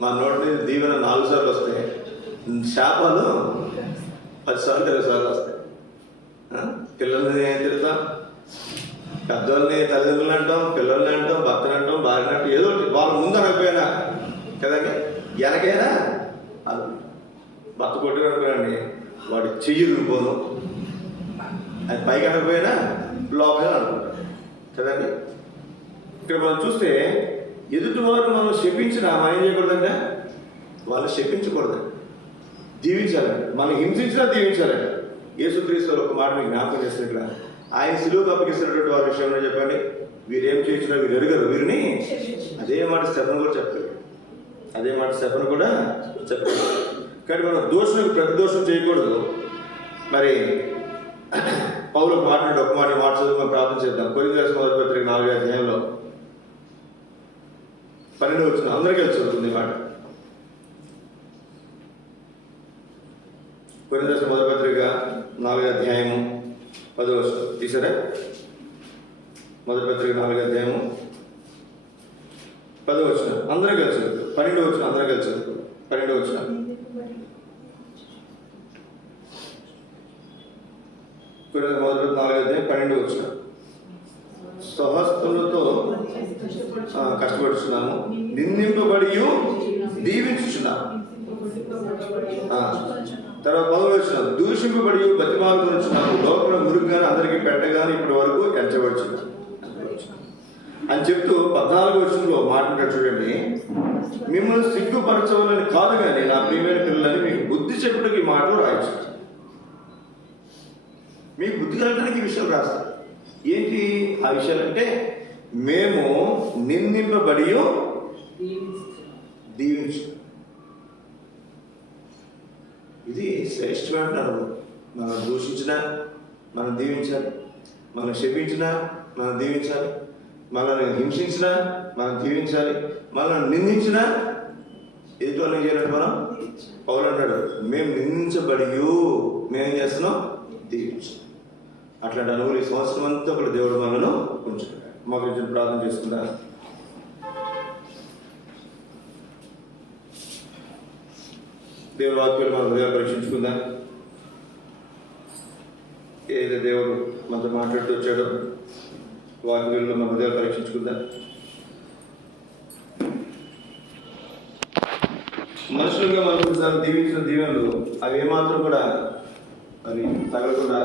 మా నోటి నుంచి దీవెన 4 సార్లు వస్తాయి, శాపాలు 10 సార్లు 20 సార్లు వస్తాయి. పిల్లల్ని తిడతాం, పెద్దవాళ్ళని తల్లిదండ్రులు అంటాం, పిల్లల్ని అంటాం, భర్తను అంటాం, భార్యను అంటాం, ఏదో వాళ్ళ ముందు అనకపోయినా కదండి, వెనకైనా అది భర్త కొట్టిన అనుకోండి, వాడు చెయ్యి రూపోను, అది పైకి అనకపోయినా లోపల అనుకుంటాం కదండి. ఇక్కడ మనం చూస్తే ఎదుటి వారు మనం శపించినా మనం ఏం చేయకూడదంటే వాళ్ళు శపించకూడదండి, దీవించాలండి. మనం హింసించినా దీవించాలండి. యేసుక్రీస్తు ఒక మాట మీకు జ్ఞాపకం చేస్తున్నట్ల, ఆయన సిలువకు అప్పగిస్తున్నటువంటి వారి విషయంలో చెప్పండి, వీరు ఏం చేయించినా వీరు ఎరుగరు, వీరిని. అదే మాట స్టెఫెను కూడా చెప్పారు, కానీ మనం ప్రతి దోషం చేయకూడదు. మరి పౌలు మాట్లాడి ఒక మాట చదువు మనం ప్రార్థన చేద్దాం. కొరింథీయులకు మొదటి పత్రిక 4వ అధ్యాయంలో 12వ వచనం అందరికీ చదువుతుంది మాట. కొరింథీయులకు మొదటి పత్రిక 4వ అధ్యాయము 10వ వచనం తీసారా? మొదటి పత్రిక 4వ అధ్యాయము 10వ వచనం అందరూ కలిసి 12వ వచనం అందరూ కలిసి 12వ వచనం. కొరింథీయులకు మొదటి 4వ అధ్యాయం 12వ వచనం. స్వహస్తములతో కష్టపడుచున్నాము, నిందింపబడి దీవించుచున్నాము. తర్వాత 10వ వచనం, దూషింపబడి బతిమాలుకొనుచున్నాము, లోపల మురుగుగానే అందరికీ పెట్టగానే ఇప్పటి వరకు ఎంచబడుచున్నాము అని చెప్తూ 14వ వచనంలో మాట్లాడారు చూడండి. మిమ్మల్ని సిగ్గుపరచవాలని కాదు కానీ నా ప్రియమైన పిల్లలని మీకు బుద్ధి చెప్పుటకు ఈ మాటలు రాయించు. మీకు బుద్ధి కలగడానికి ఈ విషయాలు రాస్తారు. ఏంటి ఆ విషయాలు అంటే, మేము నిందింపబడి దీవించు. ఇది శ్రేష్టమైన అనుభవం. మనం దూషించినా మనం దీవించాలి, మనం శపించినా మనం దీవించాలి, మనల్ని హింసించినా మనం దీవించాలి, మనల్ని నిందించినా ఎదుటి వాళ్ళని చేయాలంటే మనం పౌలు అంటాడు, మేము నిందించబడి మేమేం చేస్తున్నాం, దీవించాం. అట్లాంటి అనుభవం ఈ సంవత్సరం అంతా ఒకటి దేవుడు మనను ఉంచుతాడు. మాకు కొంచెం ప్రార్థన చేసుకుంటారు. దేవుడు వాక్యాలు మన హృదయాలు పరీక్షించుకుందాం. ఏదైతే దేవుడు మనతో మాట్లాడుతూ వచ్చాడో వాక్యాల్లో మన హృదయాలు పరీక్షించుకుందాం. మనుషులుగా మనం దీవించిన దీవెనలు అవి ఏమాత్రం కూడా మరి తగలకుండా